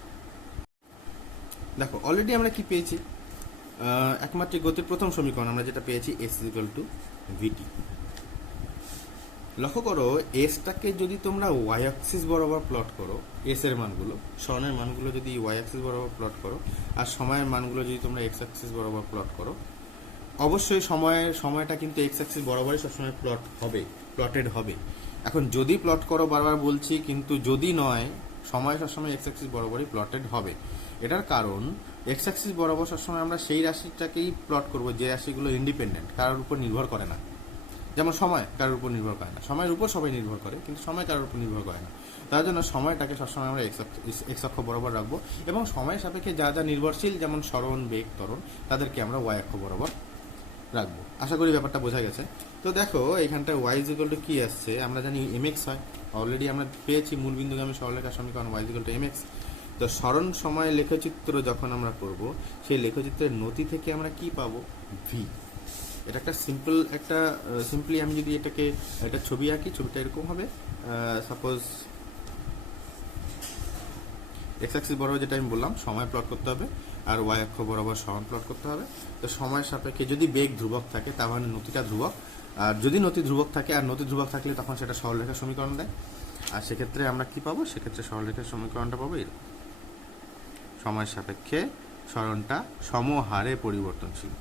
দেখো, অলরেডি আমরা কি পেয়েছি? একমাত্রিক গতির প্রথম সমীকরণ আমরা যেটা পেয়েছি, s = vt। লক্ষ্য করো, এসটাকে যদি তোমরা ওয়াই অ্যাক্সিস বরাবর প্লট করো, এস এর মানগুলো, সরণের মানগুলো যদি ওয়াই অ্যাক্সিস বরাবর প্লট করো, আর সময়ের মানগুলো যদি তোমরা এক্স অ্যাক্সিস বরাবর প্লট করো, অবশ্যই সময়টা কিন্তু এক্স অ্যাক্সিস বরাবরই সবসময় প্লটেড হবে। এখন যদি প্লট করো, বারবার বলছি, কিন্তু যদি নয়, সময় সবসময় এক্স অ্যাক্সিস বরাবরই প্লটেড হবে। এটার কারণ, এক্স অ্যাক্সিস বরাবর সবসময় আমরা সেই রাশিটাকেই প্লট করব যে রাশিগুলো ইন্ডিপেন্ডেন্ট, কারোর উপর নির্ভর করে না। যেমন সময় কারোর উপর নির্ভর করে না, সময়ের উপর সবাই নির্ভর করে, কিন্তু সময় কারোর উপর নির্ভর করে না। তার জন্য সময়টাকে সবসময় আমরা এক্স অক্ষ বরাবর রাখবো, এবং সময়ের সাপেক্ষে যা যা নির্ভরশীল, যেমন সরণ, বেগ, ত্বরণ, তাদেরকে আমরা ওয়াই অক্ষ বরাবর রাখবো। আশা করি ব্যাপারটা বোঝা গেছে। তো দেখো, এইখানটা y = কি আসছে, আমরা জানি mx হয়। অলরেডি আমরা পেয়েছি মূল বিন্দুগামী সরলরেখার সমীকরণ y = mx। তো সরণ সময় লেখচিত্র যখন আমরা করব, সেই লেখচিত্রের নতি থেকে আমরা কি পাবো? v। এটা একটা সিম্পলি আমি যদি একটা ছবি আঁকি, ছবিটা এরকম হবে। সাপোজ এক্স অ্যাক্সিস বরাবর যেটা আমি বললাম, সময় প্লট করতে হবে, আর ওয়াই অক্ষ বরাবর সরণ প্লট করতে হবে। তো সময়ের সাপেক্ষে যদি বেগ ধ্রুবক থাকে, তাহলে নতিটা ধ্রুবক, আর যদি নতি ধ্রুবক থাকে, আর নতি ধ্রুবক থাকলে তখন সেটা সরলরেখার সমীকরণ দেয়। আর সেক্ষেত্রে আমরা কি পাবো? সেক্ষেত্রে সরলরেখার সমীকরণটা পাবো এরকম, সময়ের সাপেক্ষে সরণটা সমহারে পরিবর্তনশীল।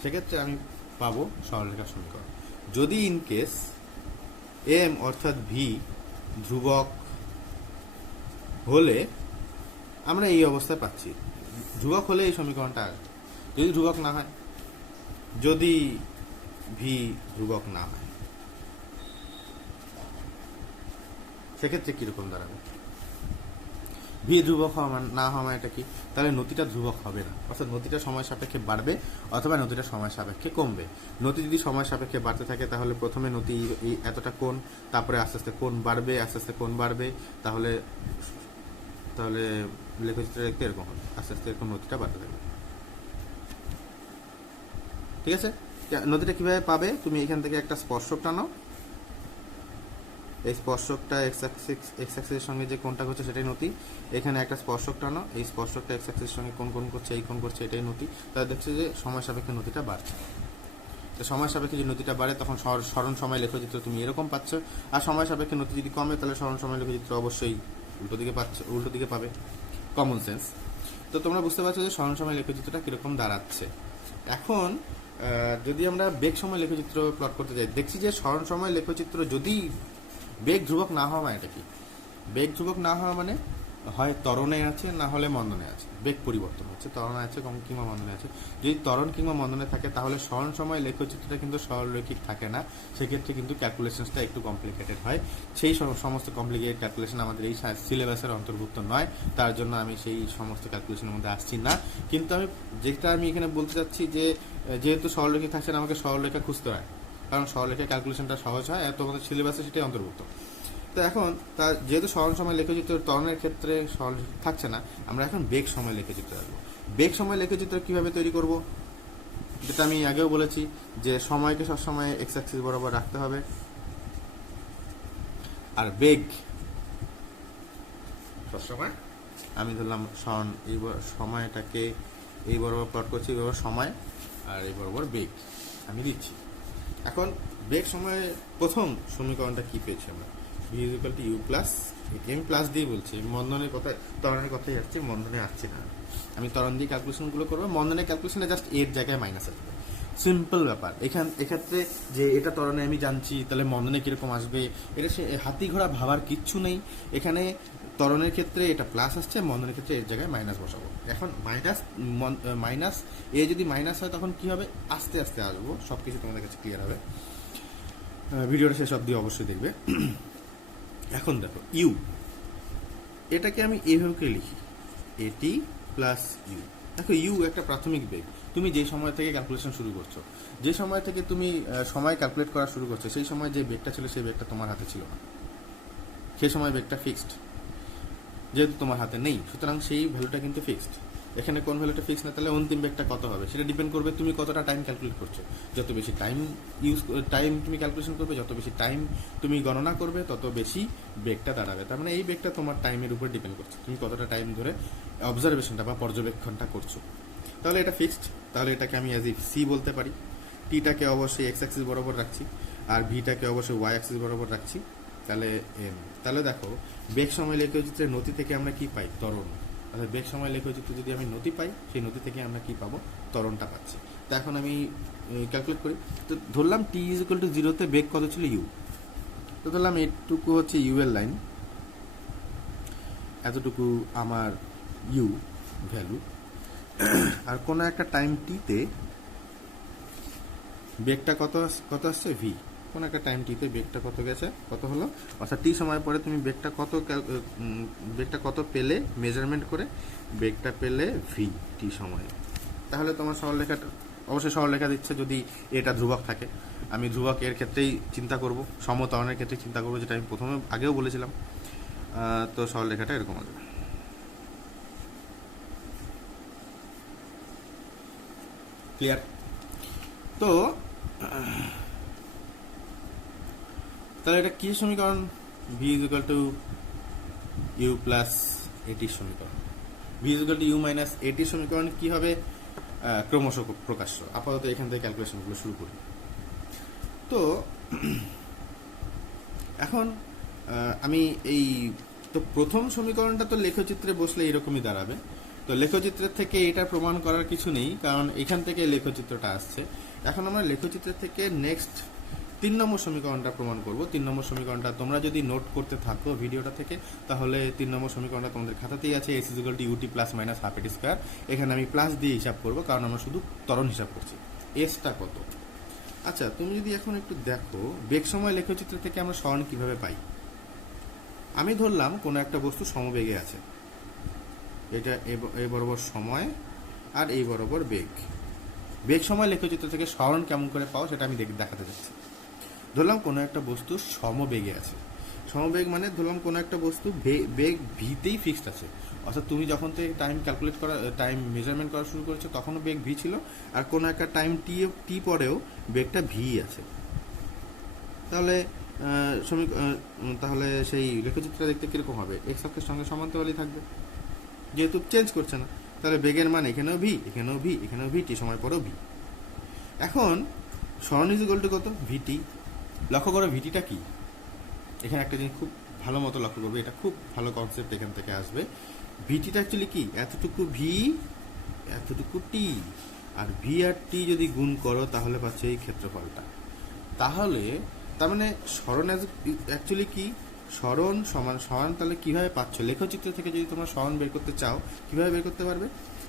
সেক্ষেত্রে আমি পাবো সরলরেখার সমীকরণ। যদি ইনকেস এম অর্থাৎ ভি ধ্রুবক হলে আমরা এই অবস্থায় পাচ্ছি, ধ্রুবক হলে এই সমীকরণটা আসবে। যদি ধ্রুবক না হয়, যদি ভি ধ্রুবক না হয়, সেক্ষেত্রে কিরকম দাঁড়াবে? ভি ধ্রুবক না হওয়া মানে এটা কি? তাহলে নতিটা ধ্রুবক হবে না, অর্থাৎ নতিটা সময় সাপেক্ষে বাড়বে অথবা নতিটা সময় সাপেক্ষে কমবে। নতি যদি সময় সাপেক্ষে বাড়তে থাকে, তাহলে প্রথমে নতি এতটা কোণ, তারপরে আস্তে আস্তে কোণ বাড়বে, আস্তে আস্তে কোণ বাড়বে, তাহলে লেখচিত্র দেখতে এরকম হবে, আস্তে আস্তে এরকম নতিটা বাড়তে থাকবে। ঠিক আছে? নতিটা কিভাবে পাবে? তুমি এখান থেকে একটা স্পর্শক টানো, এই স্পর্শকটা এক্স অ্যাক্সিসের সঙ্গে যে কোণটা করছে সেটাই নতি। এখানে একটা স্পর্শক টানো, এই স্পর্শকটা এক্স অ্যাক্সিসের সঙ্গে কোণ করছে, এই কোণ করছে, এটাই নতি। তাহলে দেখছে যে সময় সাপেক্ষে নতিটা বাড়ছে। তো সময় সাপেক্ষে যদি নতিটা বাড়ে, তখন সরণ সময় লেখচিত্র তুমি এরকম পাচ্ছ। আর সময় সাপেক্ষে নতি যদি কমে, তাহলে সরণ সময় লেখচিত্র অবশ্যই উল্টো দিকে পাবে। Common sense. তো তোমরা বুঝতে পারছো যে সরণ সময় লেখচিত্রটা কিরকম দাঁড়াচ্ছে। এখন যদি আমরা বেগ সময় লেখচিত্র প্লট করতে যাই, দেখছি যে সরণ সময় লেখচিত্র যদি বেগ ধ্রুবক না হওয়া মানে এটা কি? বেগ ধ্রুবক না হওয়া মানে হয় ত্বরণে আছে, না হলে মন্দনে আছে। বেগ পরিবর্তন হচ্ছে, ত্বরণে আছে কিংবা মন্দনে আছে। যদি ত্বরণ কিংবা মন্দনে থাকে, তাহলে সরণ সময় লেখচিত্রটা কিন্তু সরলরৈখিক থাকে না। সেক্ষেত্রে কিন্তু ক্যালকুলেশনসটা একটু কমপ্লিকেটেড হয়। সেই সমস্ত কমপ্লিকেটেড ক্যালকুলেশন আমাদের এই সিলেবাসের অন্তর্ভুক্ত নয়, তার জন্য আমি সেই সমস্ত ক্যালকুলেশনের মধ্যে আসছি না। কিন্তু আমি এখানে বলতে চাচ্ছি যে যেহেতু সরলরৈখিক থাকছে না, আমাকে সরলরেখা খুঁজতে হয়, কারণ সরলরেখা ক্যালকুলেশনটা সহজ হয়, আর তোমাদের সিলেবাসে সেটাই অন্তর্ভুক্ত। তো এখন যেহেতু সরণ সময় লেখচিত্র ত্বরণের ক্ষেত্রে সরল থাকছে না, আমরা এখন বেগ সময় লেখচিত্র রাখবো। বেগ সময় লেখচিত্র কিভাবে তৈরি করব, যেটা আমি আগেও বলেছি যে সময়কে সবসময় এক্স অ্যাক্সিস বরাবর রাখতে হবে, আর বেগ সবসময় আমি ধরলাম এই সময়টাকে এই বরাবর প্লট করছি, এই বরাবর সময় আর এই বরাবর বেগ আমি দিচ্ছি। এখন বেগ সময়ের প্রথম সমীকরণটা কি পেয়েছি আমরা, v is equal to u plus at. আমি প্লাস দিয়ে বলছি, মন্দনের কথা ত্বরণের কথাই আসছে, মন্দনে আসছে না। আমি ত্বরণ দিয়ে ক্যালকুলেশনগুলো করবো, মন্দনের ক্যালকুলেশনে জাস্ট এর জায়গায় মাইনাস আসবে, সিম্পল ব্যাপার। এক্ষেত্রে যে এটা ত্বরণে আমি জানছি, তাহলে মন্দনে কিরকম আসবে, এটা সে হাতি ঘোড়া ভাবার কিচ্ছু নেই। এখানে ত্বরণের ক্ষেত্রে এটা প্লাস আসছে, মন্দনের ক্ষেত্রে এর জায়গায় মাইনাস বসাবো। এখন মাইনাস এ যদি মাইনাস হয় তখন কি হবে, আস্তে আস্তে আসবো, সব কিছু তোমাদের কাছে ক্লিয়ার হবে, ভিডিওটা শেষ অবধি অবশ্যই দেখবে। এখন দেখো ইউ, এটাকে আমি এইভাবে করে লিখি, এটি প্লাস ইউ। দেখো ইউ একটা প্রাথমিক বেগ, তুমি যে সময় থেকে ক্যালকুলেশন শুরু করছো, যে সময় থেকে তুমি সময় ক্যালকুলেট করা শুরু করছো, সেই সময় যে বেগটা ছিল সেই বেগটা তোমার হাতে ছিল না, সেই সময় বেগটা ফিক্সড, যেহেতু তোমার হাতে নেই, সুতরাং সেই ভ্যালুটা কিন্তু ফিক্সড। এখানে কোন ভ্যালুটা ফিক্স না, তাহলে অন্তিম বেগটা কত হবে সেটা ডিপেন্ড করবে তুমি কতটা টাইম ক্যালকুলেট করছো। যত বেশি টাইম তুমি ক্যালকুলেশন করবে, যত বেশি টাইম তুমি গণনা করবে, তত বেশি বেগটা দাঁড়াবে। তার মানে এই বেগটা তোমার টাইমের উপর ডিপেন্ড করছে, তুমি কতটা টাইম ধরে অবজারভেশনটা বা পর্যবেক্ষণটা করছো। তাহলে এটা ফিক্সড, তাহলে এটাকে আমি অ্যাজ ইফ সি বলতে পারি। টিটাকে অবশ্যই এক্স অ্যাক্সিস বরাবর রাখছি, আর ভিটাকে অবশ্যই ওয়াই অ্যাক্সিস বরাবর রাখছি। তাহলে তাহলে দেখো বেগ সময় লেখচিত্রের নতি থেকে আমরা কি পাই, ত্বরণ। অর্থাৎ বেগ সময় লেখচিত্র যদি আমি নতি পাই, সেই নতি থেকে আমরা কি পাবো, ত্বরণটা পাচ্ছি। তো এখন আমি ক্যালকুলেট করি, তো ধরলাম টি ইজ ইকুয়াল টু 0-তে বেগ কত ছিল, ইউ। তো ধরলাম এটুকু হচ্ছে ইউ এর লাইন, এতটুকু আমার ইউ ভ্যালু, আর কোনো একটা টাইম টিতে বেগটা কত আসছে, ভি। কোনো একটা টাইম টিতে বেগটা কত গেছে, কত হলো, অর্থাৎ টি সময় পরে তুমি বেগটা কত পেলে মেজারমেন্ট করে, বেগটা পেলে ভি টি সময়ে। তাহলে তোমার সরলরেখাটা অবশ্যই সরলরেখা দিচ্ছে যদি এটা ধ্রুবক থাকে। আমি ধ্রুবক এর ক্ষেত্রেই চিন্তা করব, সমত্বরণের ক্ষেত্রে চিন্তা করব, যেটা আমি প্রথমে আগেও বলেছিলাম। তো সরলরেখাটা এরকম হবে। ক্লিয়ার? তো তাহলে এটা কি সমীকরণ, v is equal to u plus এটির সমীকরণ। V is equal to u minus এটির সমীকরণ কি হবে, ক্রমশ প্রকাশ্য। আপাতত এখান থেকে ক্যালকুলেশনগুলো শুরু করি। তো এখন আমি তো প্রথম সমীকরণটা তো লেখচিত্রে বসলে এরকমই দাঁড়াবে। তো লেখচিত্রের থেকে এটা প্রমাণ করার কিছু নেই, কারণ এখান থেকে লেখচিত্রটা আসছে। এখন আমরা লেখচিত্রের থেকে নেক্সট 3 নম্বর সমীকরণটা প্রমাণ করব। 3 নম্বর সমীকরণটা তোমরা যদি নোট করতে থাকো ভিডিওটা থেকে, তাহলে 3 নম্বর সমীকরণটা তোমাদের খাতাতেই আছে, s is equal to ut plus minus half এটি স্কোয়ার। এখানে আমি প্লাস দিয়ে হিসাব করব, কারণ আমরা শুধু ত্বরণ হিসাব করছি। এসটা কত? আচ্ছা, তুমি যদি এখন একটু দেখো বেগ সময় লেখচিত্র থেকে আমরা সরণ কিভাবে পাই। আমি ধরলাম কোনো একটা বস্তু সমবেগে আছে, এটা এই বরাবর সময় আর এই বরাবর বেগ। বেগ সময় লেখচিত্র থেকে সরণ কেমন করে পাও সেটা আমি দেখাতে যাচ্ছি। ধরলাম কোনো একটা বস্তু সমবেগে আছে, সমবেগ মানে ধরলাম কোনো একটা বস্তু বেগ ভিতেই ফিক্সড আছে, অর্থাৎ তুমি যখন থেকে টাইম মেজারমেন্ট করা শুরু করেছো তখনও বেগ ভি ছিল, আর কোনো একটা টাইম টি পরেও বেগটা ভি আছে। তাহলে সেই লেখচিত্রটা দেখতে কিরকম হবে, এক্স অক্ষের সঙ্গে সমান্তরালই থাকবে, যেহেতু চেঞ্জ করছে না। তাহলে বেগের মান এখানেও ভি, এখানেও ভি, এখানেও ভি, টি সময় পরেও ভি। এখন সরণ ইজ ইকুয়াল টু কত, ভিটি। লক্ষ্য করো ভিটিটা কি, এখানে একটা জিনিস খুব ভালো মতো লক্ষ্য করবে, এটা খুব ভালো কনসেপ্ট এখান থেকে আসবে। ভিটিটা অ্যাকচুয়ালি কি, এতটুকু ভি, এতটুকু টি, আর ভি আর টি যদি গুণ করো তাহলে পাচ্ছে এই ক্ষেত্রফলটা। তাহলে তার মানে সরণ অ্যাকচুয়ালি কি, সরণ সমান তাহলে কিভাবে পাচ্ছ, লেখচিত্র থেকে যদি তোমরা সরণ বের করতে চাও কিভাবে বের করতে পারবে,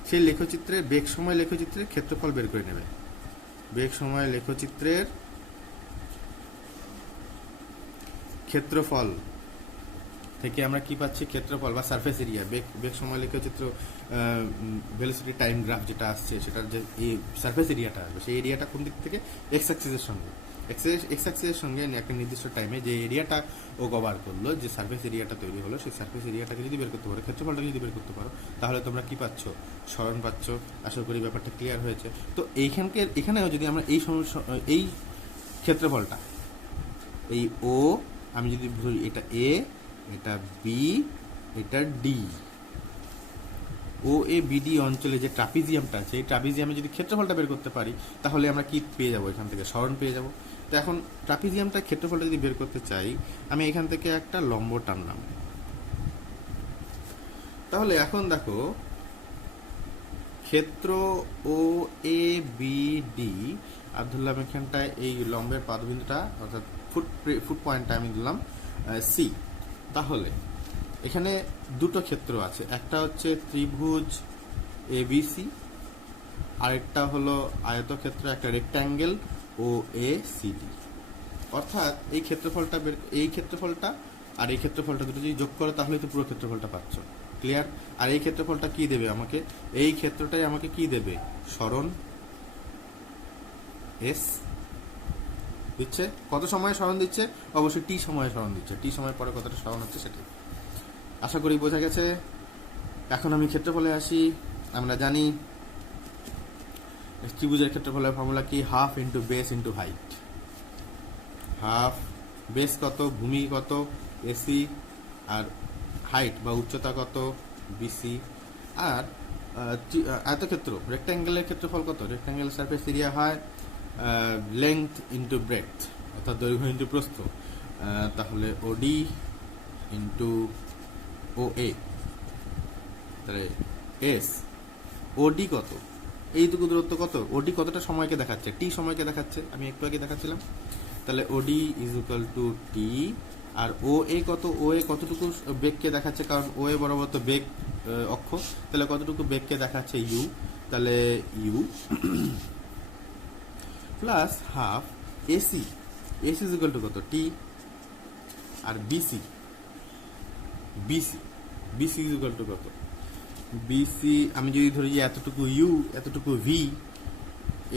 সেই লেখচিত্রের বেগ সময় লেখচিত্রের ক্ষেত্রফল বের করে নেবে। বেগ সময় লেখচিত্রের ক্ষেত্রফল থেকে আমরা কি পাচ্ছি, ক্ষেত্রফল বা সারফেস এরিয়া। বেগ সময় লেখচিত্র ভেলোসিটি টাইম গ্রাফ যেটা আসছে সেটার যে এই সারফেস এরিয়াটা আসবে, সেই এরিয়াটা কোন দিক থেকে, এক্স অ্যাক্সিসের সঙ্গে। এক্স অ্যাক্সিসের সঙ্গে একটা নির্দিষ্ট টাইমে যে এরিয়াটা ও কভার করলো, যে সার্ফেস এরিয়াটা তৈরি হলো, সেই সার্ফেস এরিয়াটাকে যদি বের করতে পারো, ক্ষেত্রফলটাকে যদি বের করতে পারো, তাহলে তোমরা কি পাচ্ছ? সরণ পাচ্ছ। আশা করি ব্যাপারটা ক্লিয়ার হয়েছে। তো এখানেও যদি আমরা এই ক্ষেত্রফলটা, এই ও আমি যদি ধরি এটা এ, এটা বি, এটা ডি, ও এ বিডি অঞ্চলে যে ট্রাপিজিয়ামটা আছে, এই ট্রাপিজিয়ামে যদি ক্ষেত্রফলটা বের করতে পারি, তাহলে আমরা কি পেয়ে যাবো? এখান থেকে সরণ পেয়ে যাব। তো এখন ট্রাপিজিয়ামটা ক্ষেত্রফলটা যদি বের করতে চাই, আমি এখান থেকে একটা লম্ব টানলাম। তাহলে এখন দেখো, ক্ষেত্র ও এ বি ডি আর ধরলাম এখানটায় এই লম্বের পাদবিন্দুটা অর্থাৎ ফুট পয়েন্টটা আমি দিলাম সি। তাহলে এখানে দুটো ক্ষেত্র আছে, একটা হচ্ছে ত্রিভুজ এবিসি, আরেকটা হলো আয়তক্ষেত্র, একটা রেক্ট্যাঙ্গেল ও এ সিডি। অর্থাৎ এই ক্ষেত্রফলটা আর এই ক্ষেত্রফলটা দুটো যদি যোগ করো, তাহলে তো পুরো ক্ষেত্রফলটা পাচ্ছ। ক্লিয়ার? আর এই ক্ষেত্রফলটা কি দেবে আমাকে? এই ক্ষেত্রটাই আমাকে কি দেবে? সরণ এস দিচ্ছে। কত সময়ে সরণ দিচ্ছে? অবশ্যই টি সময়ে সরণ দিচ্ছে। টি সময় পরে কতটা সরণ হচ্ছে সেটাই। আশা করি বোঝা গেছে। এখন আমি ক্ষেত্রফলে আসি। আমরা জানি ত্রিভুজের ক্ষেত্রফলের ফর্মুলা কি? Half into base into height. Half, base কত? ভূমি কত? এসি। আর হাইট বা উচ্চতা কত? বিসি। আর আয়তক্ষেত্র রেক্ট্যাঙ্গেলের ক্ষেত্রফল কত? রেক্ট্যাঙ্গেল সারফেস এরিয়া হয় লেংথ ইন্টু ব্রেথ, অর্থাৎ দৈর্ঘ্য ইন্টু প্রস্থ। তাহলে ওডি ইন্টু ও এ, তাহলে এস। ওডি কত? এইটুকু দূরত্ব কত? ওডি কতটা সময়কে দেখাচ্ছে? টি সময়কে দেখাচ্ছে, আমি একটু আগে দেখাচ্ছিলাম। তাহলে ওডি ইজ ইকুয়াল টু টি। আর ও এ কত? ও এ কতটুকু বেগকে দেখাচ্ছে? কারণ ও এ বরাবর তো বেগ অক্ষ, তাহলে কতটুকু বেগকে দেখাচ্ছে? ইউ। তাহলে u plus half AC. AC is equal to কত? টি। আর BC, BC is equal to কত? বিসি আমি যদি ধরি যে এতটুকু ইউ, এতটুকু ভি,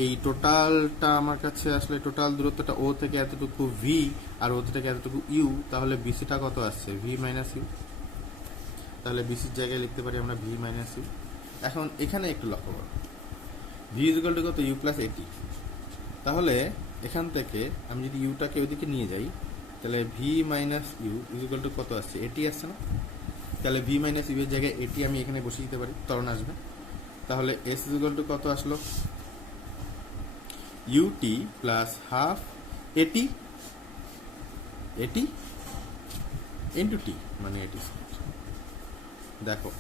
এই টোটালটা আমার কাছে আসলে টোটাল দূরত্বটা ও থেকে এতটুকু ভি আর ও থেকে এতটুকু ইউ, তাহলে বিসিটা কত আসছে? V minus u. তাহলে বিসির জায়গায় লিখতে পারি আমরা ভি মাইনাস ইউ। এখন এখানে একটু লক্ষ্য করো, ভি ইজ ইকুয়াল টু কত? ইউ প্লাস এটি। তাহলে এখান থেকে আমি যদি ইউটাকে ওইদিকে নিয়ে যাই, তাহলে v minus u is equal to কত আসছে? এটি আসছে না? তাহলে ভি মাইনাস ইউ এর জায়গায় এটি আমি এখানে বসিয়ে দিতে পারি, ত্বরণ আসবে। তাহলে এস ইজ ইকুয়াল টু কত আসলো? Ut plus half at into t, মানে এটি। দেখো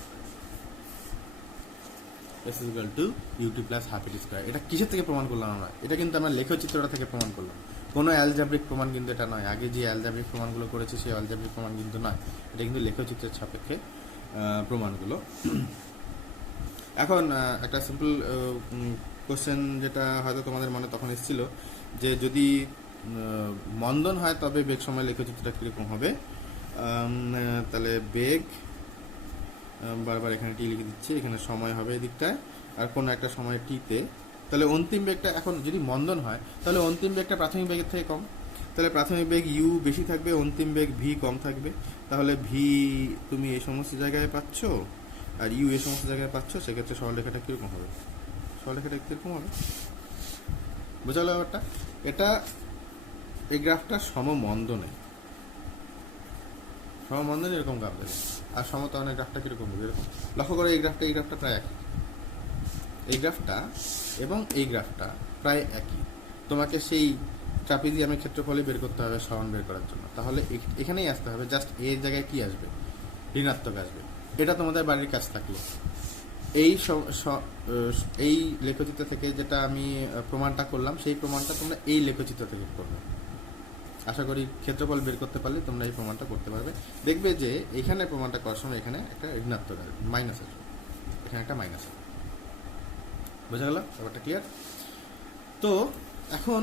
s is equal to ut plus half এটি স্কোয়ার। এটা কিসের থেকে প্রমাণ করলাম আমরা? এটা কিন্তু আমরা লেখচিত্রটা থেকে প্রমাণ করলাম, কোনো অ্যালজাব্রিক প্রমাণ কিন্তু এটা নয়। আগে যে অ্যালজাব্রিক প্রমাণগুলো করেছে সেই অ্যালজাব্রিক প্রমাণ কিন্তু নয়, এটা কিন্তু লেখচিত্রের সাপেক্ষে প্রমাণগুলো। এখন একটা সিম্পল কোশ্চেন যেটা হয়তো তোমাদের মনে তখন এসেছিল, যে যদি মন্দন হয় তবে বেগ সময় লেখচিত্রটা কীরকম হবে? তাহলে বেগ, বারবার এখানে টি লিখে দিচ্ছি, এখানে সময় হবে এদিকটায়, আর কোনো একটা সময় টিতে। তাহলে অন্তিম বেগটা, এখন যদি মন্দন হয় তাহলে অন্তিম বেগটা প্রাথমিক বেগের থেকে কম, তাহলে প্রাথমিক বেগ ইউ বেশি থাকবে, অন্তিম বেগ ভি কম থাকবে। তাহলে ভি তুমি এই সমস্ত জায়গায় পাচ্ছ আর ইউ এই সমস্ত জায়গায় পাচ্ছ, সেক্ষেত্রে সরলরেখাটা কীরকম হবে? সরলরেখাটা কীরকম হবে? বোঝা গেল ব্যাপারটা? এটা এই গ্রাফটা সমমন্দনে এরকম গ্রাফ দেবে, আর সমতলের গ্রাফটা কীরকম হবে? এরকম। লক্ষ্য করো এই গ্রাফটা প্রায় একই, এই গ্রাফটা এবং এই গ্রাফটা প্রায় একই। তোমাকে সেই ট্রাপিজিয়ামের ক্ষেত্রফলই বের করতে হবে সরণ বের করার জন্য। তাহলে এখানেই আসতে হবে, জাস্ট এর জায়গায় কি আসবে? ঋণাত্মক আসবে। এটা তোমাদের বাড়ির কাজ থাকলো। এই লেখচিত্র থেকে যেটা আমি প্রমাণটা করলাম, সেই প্রমাণটা তোমরা এই লেখচিত্র থেকে করবে। আশা করি ক্ষেত্রফল বের করতে পারলে তোমরা এই প্রমাণটা করতে পারবে। দেখবে যে এখানে প্রমাণটা করার সময় এখানে একটা ঋণাত্মক আসবে, মাইনাস আসবে, এখানে একটা মাইনাস আসবে। বোঝা গেল ব্যাপারটা? ক্লিয়ার? তো এখন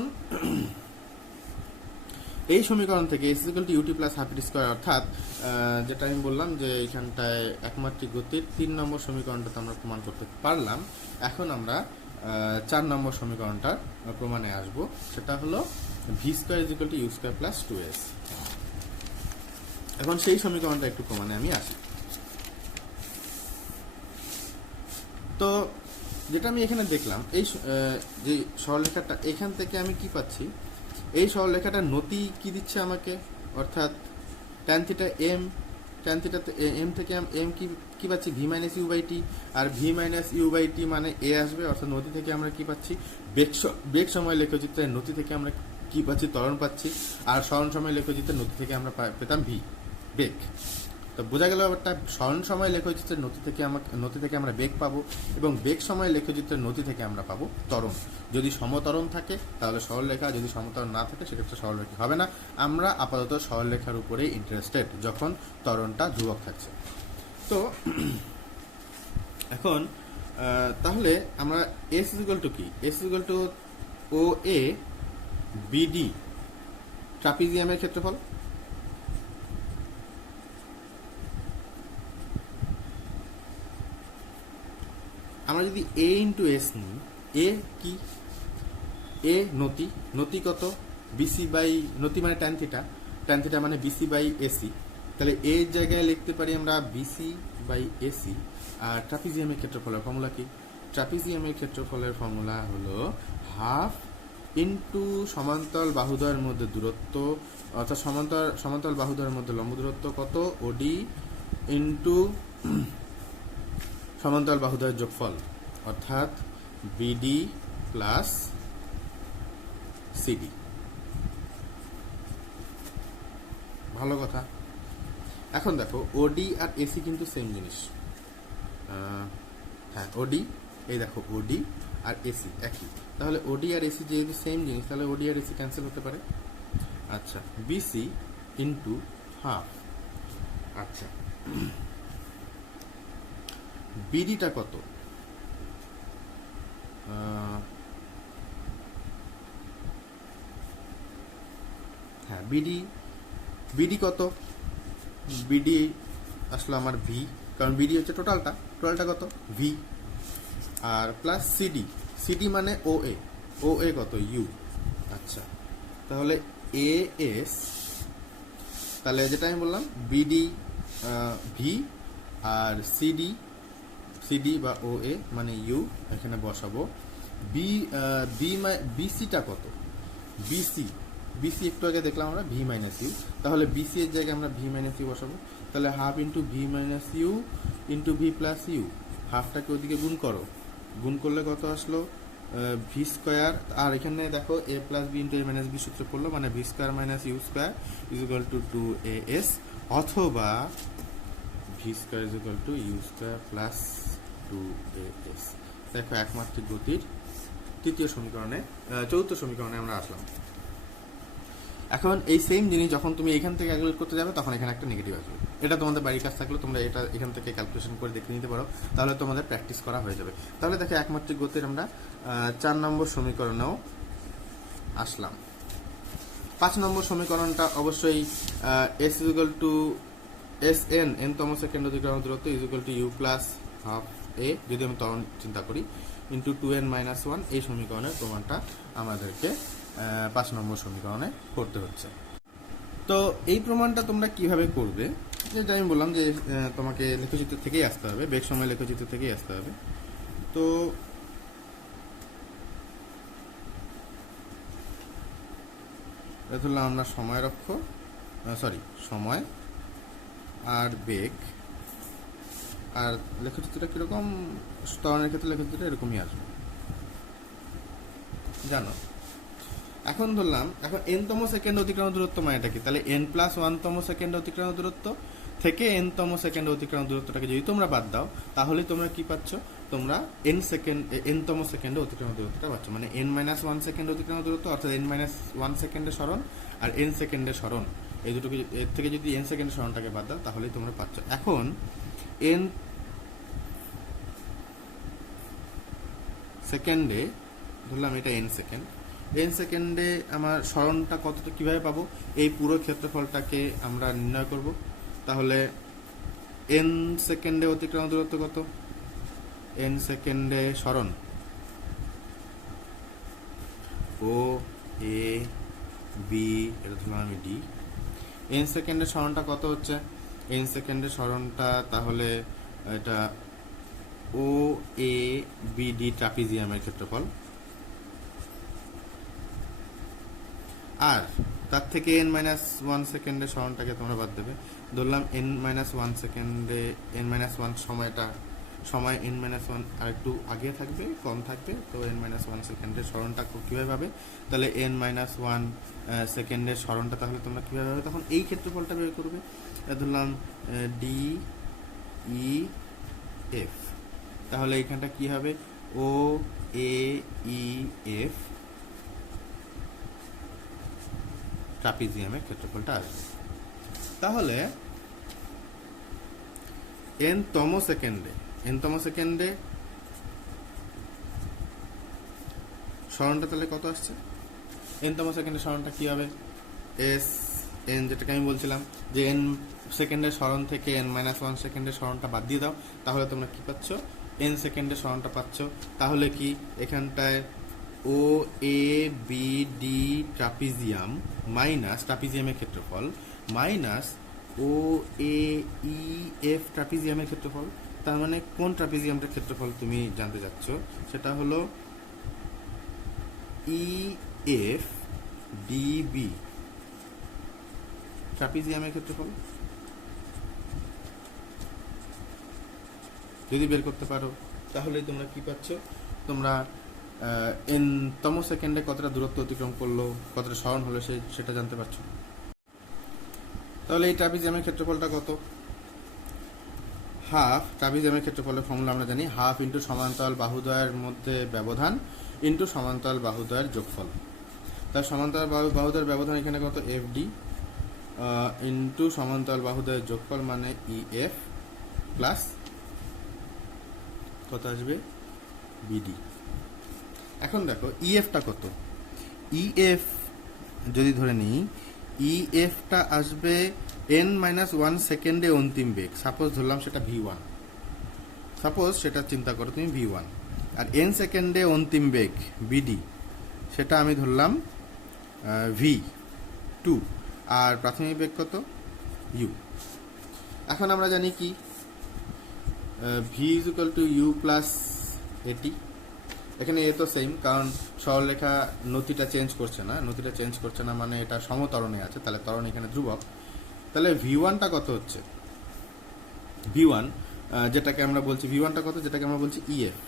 এই সমীকরণ থেকে s equal to ut plus half at square, অর্থাৎ যেটা আমি বললাম যে এইখানটায় একমাত্রিক গতির 3 নম্বর সমীকরণটাতে আমরা প্রমাণ করতে পারলাম। এখন আমরা 4 নম্বর সমীকরণটার প্রমাণে আসব। সেটা হলো v square is equal to u square plus 2s। এখন সেই সমীকরণটা একটু প্রমাণে আমি আসি। তো যেটা আমি এখানে দেখলাম, এই যে সরলরেখাটা এখান থেকে আমি কি পাচ্ছি, এই সরলরেখাটার নতি কি দিচ্ছে আমাকে, অর্থাৎ tan theta m, tan theta m থেকে এম কি পাচ্ছি, v minus u by t, আর v minus u by t মানে এ আসবে, অর্থাৎ নতি থেকে আমরা কি পাচ্ছি, বেগ সময় লেখচিত্রের নতি থেকে আমরা কি পাচ্ছি, ত্বরণ পাচ্ছি, আর সরণ সময় লেখচিত্রের নতি থেকে আমরা পেতাম ভি, বেগ। তো বোঝা গেল ব্যাপারটা, সরণ সময় লেখচিত্রের নতি থেকে আমরা বেগ পাবো, এবং বেগ সময় লেখচিত্রের নতি থেকে আমরা পাবো ত্বরণ। যদি সমতরণ থাকে তাহলে সরলরেখা, যদি সমতরণ না থাকে সেক্ষেত্রে সরলরেখা হবে না। আমরা আপাতত সরলরেখার উপরেই ইন্টারেস্টেড যখন ত্বরণটা ধ্রুবক থাকছে। তো এখন তাহলে আমরা এস ইকুয়াল টু কি, s equal to O A BD ট্রাপিজিয়ামের ক্ষেত্রফল। আমরা যদি এ ইন্টু এস নিই, এ কি, এ নতি কত, বিসি বাই, নতি মানে ট্যান থিটা মানে বিসি বাই এসি, তাহলে এর জায়গায় লিখতে পারি আমরা বিসি বাই এসি। আর ট্রাপিজিয়ামের ক্ষেত্রফলের ফর্মুলা কি, ট্রাপিজিয়ামের ক্ষেত্রফলের ফর্মুলা হলো হাফ ইন্টু সমান্তরাল বাহুদ্বয়ের মধ্যে দূরত্ব, অর্থাৎ সমান্তরাল বাহুদ্বয়ের মধ্যে লম্ব দূরত্ব কত, ওডি ইন্টু সমান্তরাল বাহুদ্বয়ের যোগফল, অর্থাৎ বিডি প্লাস সিডি। ভালো কথা। এখন দেখো ওডি আর এসি কিন্তু সেম জিনিস। হ্যাঁ, ওডি, এই দেখো ওডি আর এসি একই, তাহলে ওডি আর এসি যেহেতু সেম জিনিস, তাহলে ওডি আর এসি ক্যান্সেল হতে পারে। আচ্ছা, বিসি ইন্টু হাফ। আচ্ছা, বিডিটা কত, হ্যাঁ বিডি কত, বিডি আসলে আমার ভি, কারণ বিডি হচ্ছে টোটালটা কত ভি, আর প্লাস সিডি মানে ও এ কত ইউ। আচ্ছা, তাহলে এ এস, তাহলে যেটা আমি বললাম বিডি ভি, আর সিডি বা ও এ মানে ইউ এখানে বসাবো। বিসিটা কত, বিসি একটু আগে দেখলাম আমরা ভি মাইনাস ইউ, তাহলে বিসি এর জায়গায় আমরা ভি মাইনাস ইউ বসাবো। তাহলে half into v minus u into v plus u, হাফটাকে ওদিকে গুণ করলে কত আসলো, ভি স্কোয়ার। আর এখানে দেখো a plus b into a minus b সূত্রে পড়লো, মানে v square minus u square is equal to 2as, অথবা v square is equal to u square plus 2as। দেখো একমাত্রিক গতির চতুর্থ সমীকরণে আমরা আসলাম। এখন এই সেম জিনিস যখন তুমি এখান থেকে ক্যালকুলেট করতে যাবে, তখন এখানে একটা নেগেটিভ আসবে। এটা তোমাদের বাড়ির কাজ থাকলে তোমরা এটা এখান থেকে ক্যালকুলেশন করে দেখে নিতে পারো, তাহলে তোমাদের প্র্যাকটিস করা হয়ে যাবে। তাহলে দেখো একমাত্রিক গতির আমরা 4 নম্বর সমীকরণেও আসলাম। 5 নম্বর সমীকরণটা অবশ্যই s equal to s n তম সেকেন্ড অতিক্রম দূরত্ব is equal to u plus half a, যদি আমি ত্বরণ চিন্তা করি, ইন্টু 2n-1, এই সমীকরণের প্রমাণটা আমাদেরকে 5 নম্বর সমীকরণে করতে হচ্ছে। তো এই প্রমাণটা তোমরা কিভাবে করবে, যেটা আমি বললাম যে তোমাকে লেখচিত্র থেকেই আসতে হবে, বেগ সময় লেখচিত্র থেকেই আসতে হবে। তো ধরলাম আমরা সময় আর বেগ, আর লেখচিত্রটা কিরকম, ত্বরণের ক্ষেত্রে লেখচিত্রটা এরকমই আসবে জানো। এখন ধরলাম n-তম সেকেন্ড অতিক্রম দূরত্ব মানেটা কি, তাহলে n+1-তম সেকেন্ড অতিক্রম দূরত্ব থেকে n-তম সেকেন্ড অতিক্রম দূরত্বটাকে যদি তোমরা বাদ দাও, তাহলে তোমরা কি পাচ্ছ, তোমরা n-তম সেকেন্ডে অতিক্রম দূরত্বটা পাচ্ছ, মানে n-1 সেকেন্ড অতিক্রম দূরত্ব, অর্থাৎ n-1 সেকেন্ডের সরণ আর n সেকেন্ডের সরণ, এই দুটোকে এর থেকে যদি n সেকেন্ডের সরণটাকে বাদ দাও, তাহলেই তোমরা পাচ্ছ। এখন n সেকেন্ডে ধরলাম এটা n সেকেন্ডে আমার সরণটা কতটা কিভাবে পাবো, এই পুরো ক্ষেত্রফলটাকে আমরা নির্ণয় করব। তাহলে n সেকেন্ডে অতিক্রম দূরত্ব কত, n সেকেন্ডে সরণ ও এ বি, এটা ধরলাম আমি ডি। এন সেকেন্ডের সরণটা কত হচ্ছে? এন সেকেন্ডের সরণটা তাহলে এটা ও এ বি ডি ট্রাপিজিয়ামের ক্ষেত্রফল। আর তার থেকে n মাইনাস ওয়ান সেকেন্ডের সরণটাকে তোমরা বাদ দেবে। ধরলাম n মাইনাস ওয়ান সেকেন্ডে n মাইনাস ওয়ান সময় n মাইনাস ওয়ান আর একটু আগে থাকবে, কম থাকবে, তো n মাইনাস ওয়ান সেকেন্ডের সরণটা কীভাবে পাবে? তাহলে n মাইনাস ওয়ান সেকেন্ডের সরণটা তাহলে তোমরা কীভাবে পাবে? তখন এই ক্ষেত্রফলটা বের করবে। ধরলাম ডি ই এফ, তাহলে এইখানটা কি হবে? ও এ ই এফ ট্রাপিজিয়ামের ক্ষেত্রফলটা আসবে। তাহলে এনতম সেকেন্ডে সরণটা তাহলে কত আসছে? এনতম সেকেন্ডের সরণটা কি হবে? এস এন, যেটাকে আমি বলছিলাম যে এন সেকেন্ডের সরণ থেকে এন মাইনাস ওয়ান সেকেন্ডের সরণটা বাদ দিয়ে দাও, তাহলে তোমরা কি পাচ্ছ? এন সেকেন্ডের সরণটা পাচ্ছ। তাহলে কি এখানটায় ও A B D trapezium minus ট্রাপিজিয়ামের ক্ষেত্রফল মাইনাস ও এ ই এফ ট্রাপিজিয়ামের ক্ষেত্রফল। তার মানে কোন ট্রাপিজিয়ামটার ক্ষেত্রফল তুমি জানতে চাচ্ছ? সেটা হলো ই এফ ডিবি ট্রাপিজিয়ামের ক্ষেত্রফল। যদি বের করতে পারো তাহলে তোমরা কি পাচ্ছ? তোমরা এনতম সেকেন্ডে কতটা দূরত্ব অতিক্রম করলো, কতটা সরণ হলো সেটা জানতে পারছো। তাহলে এই ট্রাপিজিয়ামের ক্ষেত্রফলটা কত? হাফ। ট্রাপিজিয়ামের ক্ষেত্রফলের ফর্মুলা আমরা জানি, হাফ ইন্টু সমান্তরাল বাহুদ্বয়ের মধ্যে ব্যবধান ইন্টু সমান্তরাল বাহুদ্বয়ের যোগফল। তার সমান্তরাল বাহুদ্বয়ের ব্যবধান এখানে কত? এফ ডি ইন্টু সমান্তরাল বাহুদ্বয়ের যোগফল মানে ই এফ প্লাস কত আসবে? বিডি। এখন দেখো ইএফটা কত? ইএফ যদি ধরে নিই, ইএফটা আসবে এন মাইনাস ওয়ান সেকেন্ডে অন্তিম বেগ। সাপোজ ধরলাম সেটা ভি1, সাপোজ সেটা চিন্তা করো তুমি ভি1, আর এন সেকেন্ডে অন্তিম বেগ বিডি সেটা আমি ধরলাম ভি2, আর প্রাথমিক বেগ কত? ইউ। এখন আমরা জানি কি v is equal to u plus at. এখানে এ তো সেম, কারণ সরলরেখা নতিটা চেঞ্জ করছে না মানে এটা সমতরণে আছে, তাহলে ত্বরণ এখানে ধ্রুবক। তাহলে ভি1টা কত হচ্ছে? ভি1 যেটাকে আমরা বলছি ভি1টা কত? যেটাকে আমরা বলছি ইএফ।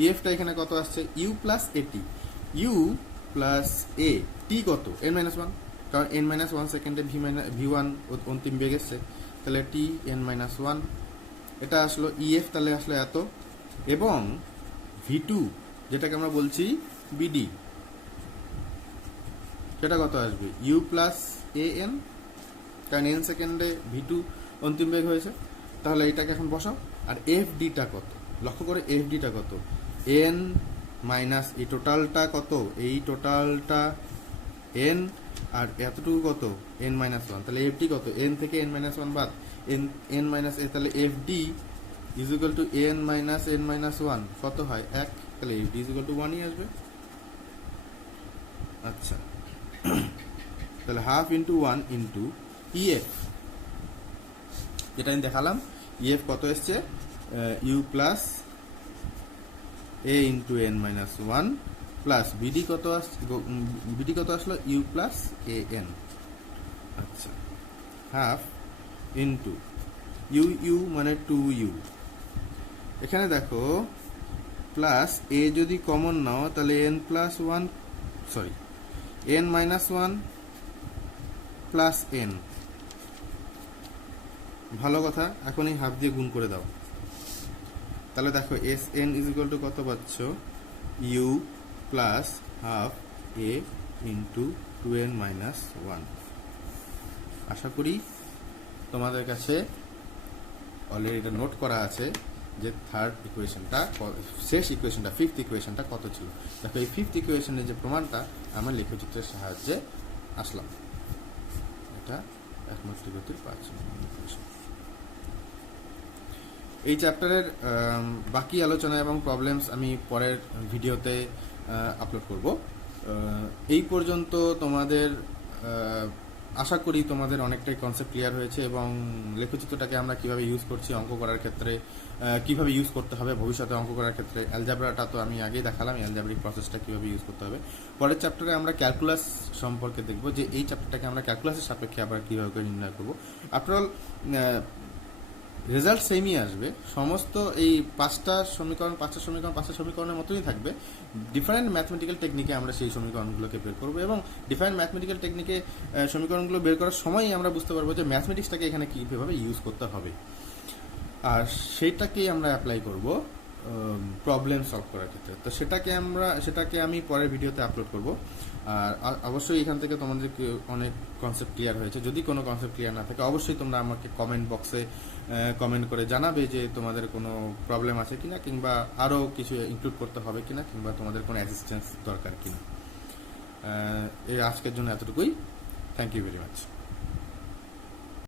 ইএফটা এখানে কত আসছে? ইউ প্লাস এটি। ইউ প্লাস এ টি কত? এন মাইনাস ওয়ান, কারণ এন মাইনাস ওয়ান সেকেন্ডে ভি1 অন্তিম বেগ এসছে, তাহলে টি এন মাইনাস ওয়ান। এটা আসলো ইএফ, তাহলে আসলো এত। এবং ভি2 যেটাকে আমরা বলছি বিডি, সেটা কত আসবে? ইউ প্লাস এ এন, কারণ এন সেকেন্ডে ভি2 অন্তিম বেগ হয়েছে। তাহলে এটাকে এখন বসাও। আর এফ ডিটা কত? লক্ষ্য করে এফ ডিটা কত? এন মাইনাস এই টোটালটা কত? এই টোটালটা এন, আর এতটুকু কত? N minus one. তাহলে এফ ডি কত? এন থেকে এন মাইনাস ওয়ান বাদ, এন মাইনাস এ, তাহলে F D is equal to n minus one. কত হয়? 1। তাহলে F D is equal to 1ই আসবে। আচ্ছা, তাহলে হাফ ইন্টু 1 ইন্টু ইএফ, যেটা আমি দেখালাম। ইএফ কত এসছে? U plus a into n minus one plus BD কত আসলো? U plus a n. আচ্ছা, হাফ ইন্টু ইউ মানে 2u। এখানে দেখো প্লাস এ যদি কমন নাও তাহলে N plus one, sorry N minus one plus N. ভালো কথা, এখন এই হাফ দিয়ে গুণ করে দাও। তাহলে দেখো s n is equal to কত পাচ্ছ? U plus half a into 2n minus one. আশা করি তোমাদের কাছে অলরেডি এটা নোট করা আছে যে থার্ড ইকুয়েশনটা, শেষ ইকুয়েশনটা, ফিফথ ইকুয়েশনটা কত ছিল। দেখো এই ফিফথ ইকুয়েশনের যে প্রমাণটা আমরা লেখচিত্রের সাহায্যে আসলাম। এটা একমাত্র গতির 5 নম্বর ইকুয়েশন। এই চ্যাপ্টারের বাকি আলোচনা এবং প্রবলেমস আমি পরের ভিডিওতে আপলোড করব। এই পর্যন্ত তোমাদের আশা করি তোমাদের অনেকটাই কনসেপ্ট ক্লিয়ার হয়েছে এবং লেখচিত্রটাকে আমরা কিভাবে ইউজ করছি অঙ্ক করার ক্ষেত্রে, কিভাবে ইউজ করতে হবে ভবিষ্যতে অঙ্ক করার ক্ষেত্রে। অ্যালজাবরাটা তো আমি আগেই দেখালাম, অ্যালজাবরিক প্রসেসটা কিভাবে ইউজ করতে হবে। পরের চ্যাপ্টারে আমরা ক্যালকুলাস সম্পর্কে দেখব, যে এই চ্যাপ্টারটাকে আমরা ক্যালকুলাসের সাপেক্ষে আবার কিভাবে করে নির্ণয় করবো। আফটার অল রেজাল্ট সেমই আসবে, সমস্ত এই পাঁচটা সমীকরণের মতোই থাকবে। ডিফারেন্ট ম্যাথমেটিক্যাল টেকনিকে আমরা সেই সমীকরণগুলোকে বের করবো এবং ডিফারেন্ট ম্যাথমেটিক্যাল টেকনিকে সমীকরণগুলো বের করার সময়ই আমরা বুঝতে পারবো যে ম্যাথমেটিক্সটাকে এখানে কীভাবে ইউজ করতে হবে, আর সেইটাকেই আমরা অ্যাপ্লাই করব প্রবলেম সলভ করার ক্ষেত্রে। তো সেটাকে আমি পরের ভিডিওতে আপলোড করব। আর অবশ্যই এখান থেকে তোমাদেরকে অনেক কনসেপ্ট ক্লিয়ার হয়েছে। যদি কোনো কনসেপ্ট ক্লিয়ার না থাকে অবশ্যই তোমরা আমাকে কমেন্ট বক্সে কমেন্ট করে জানাবে যে তোমাদের কোনো প্রবলেম আছে কিনা, কিংবা আরও কিছু ইনক্লুড করতে হবে কিনা, কিংবা তোমাদের কোনো অ্যাসিস্ট্যান্স দরকার কিনা। আজকের জন্য এতটুকুই। Thank you very much.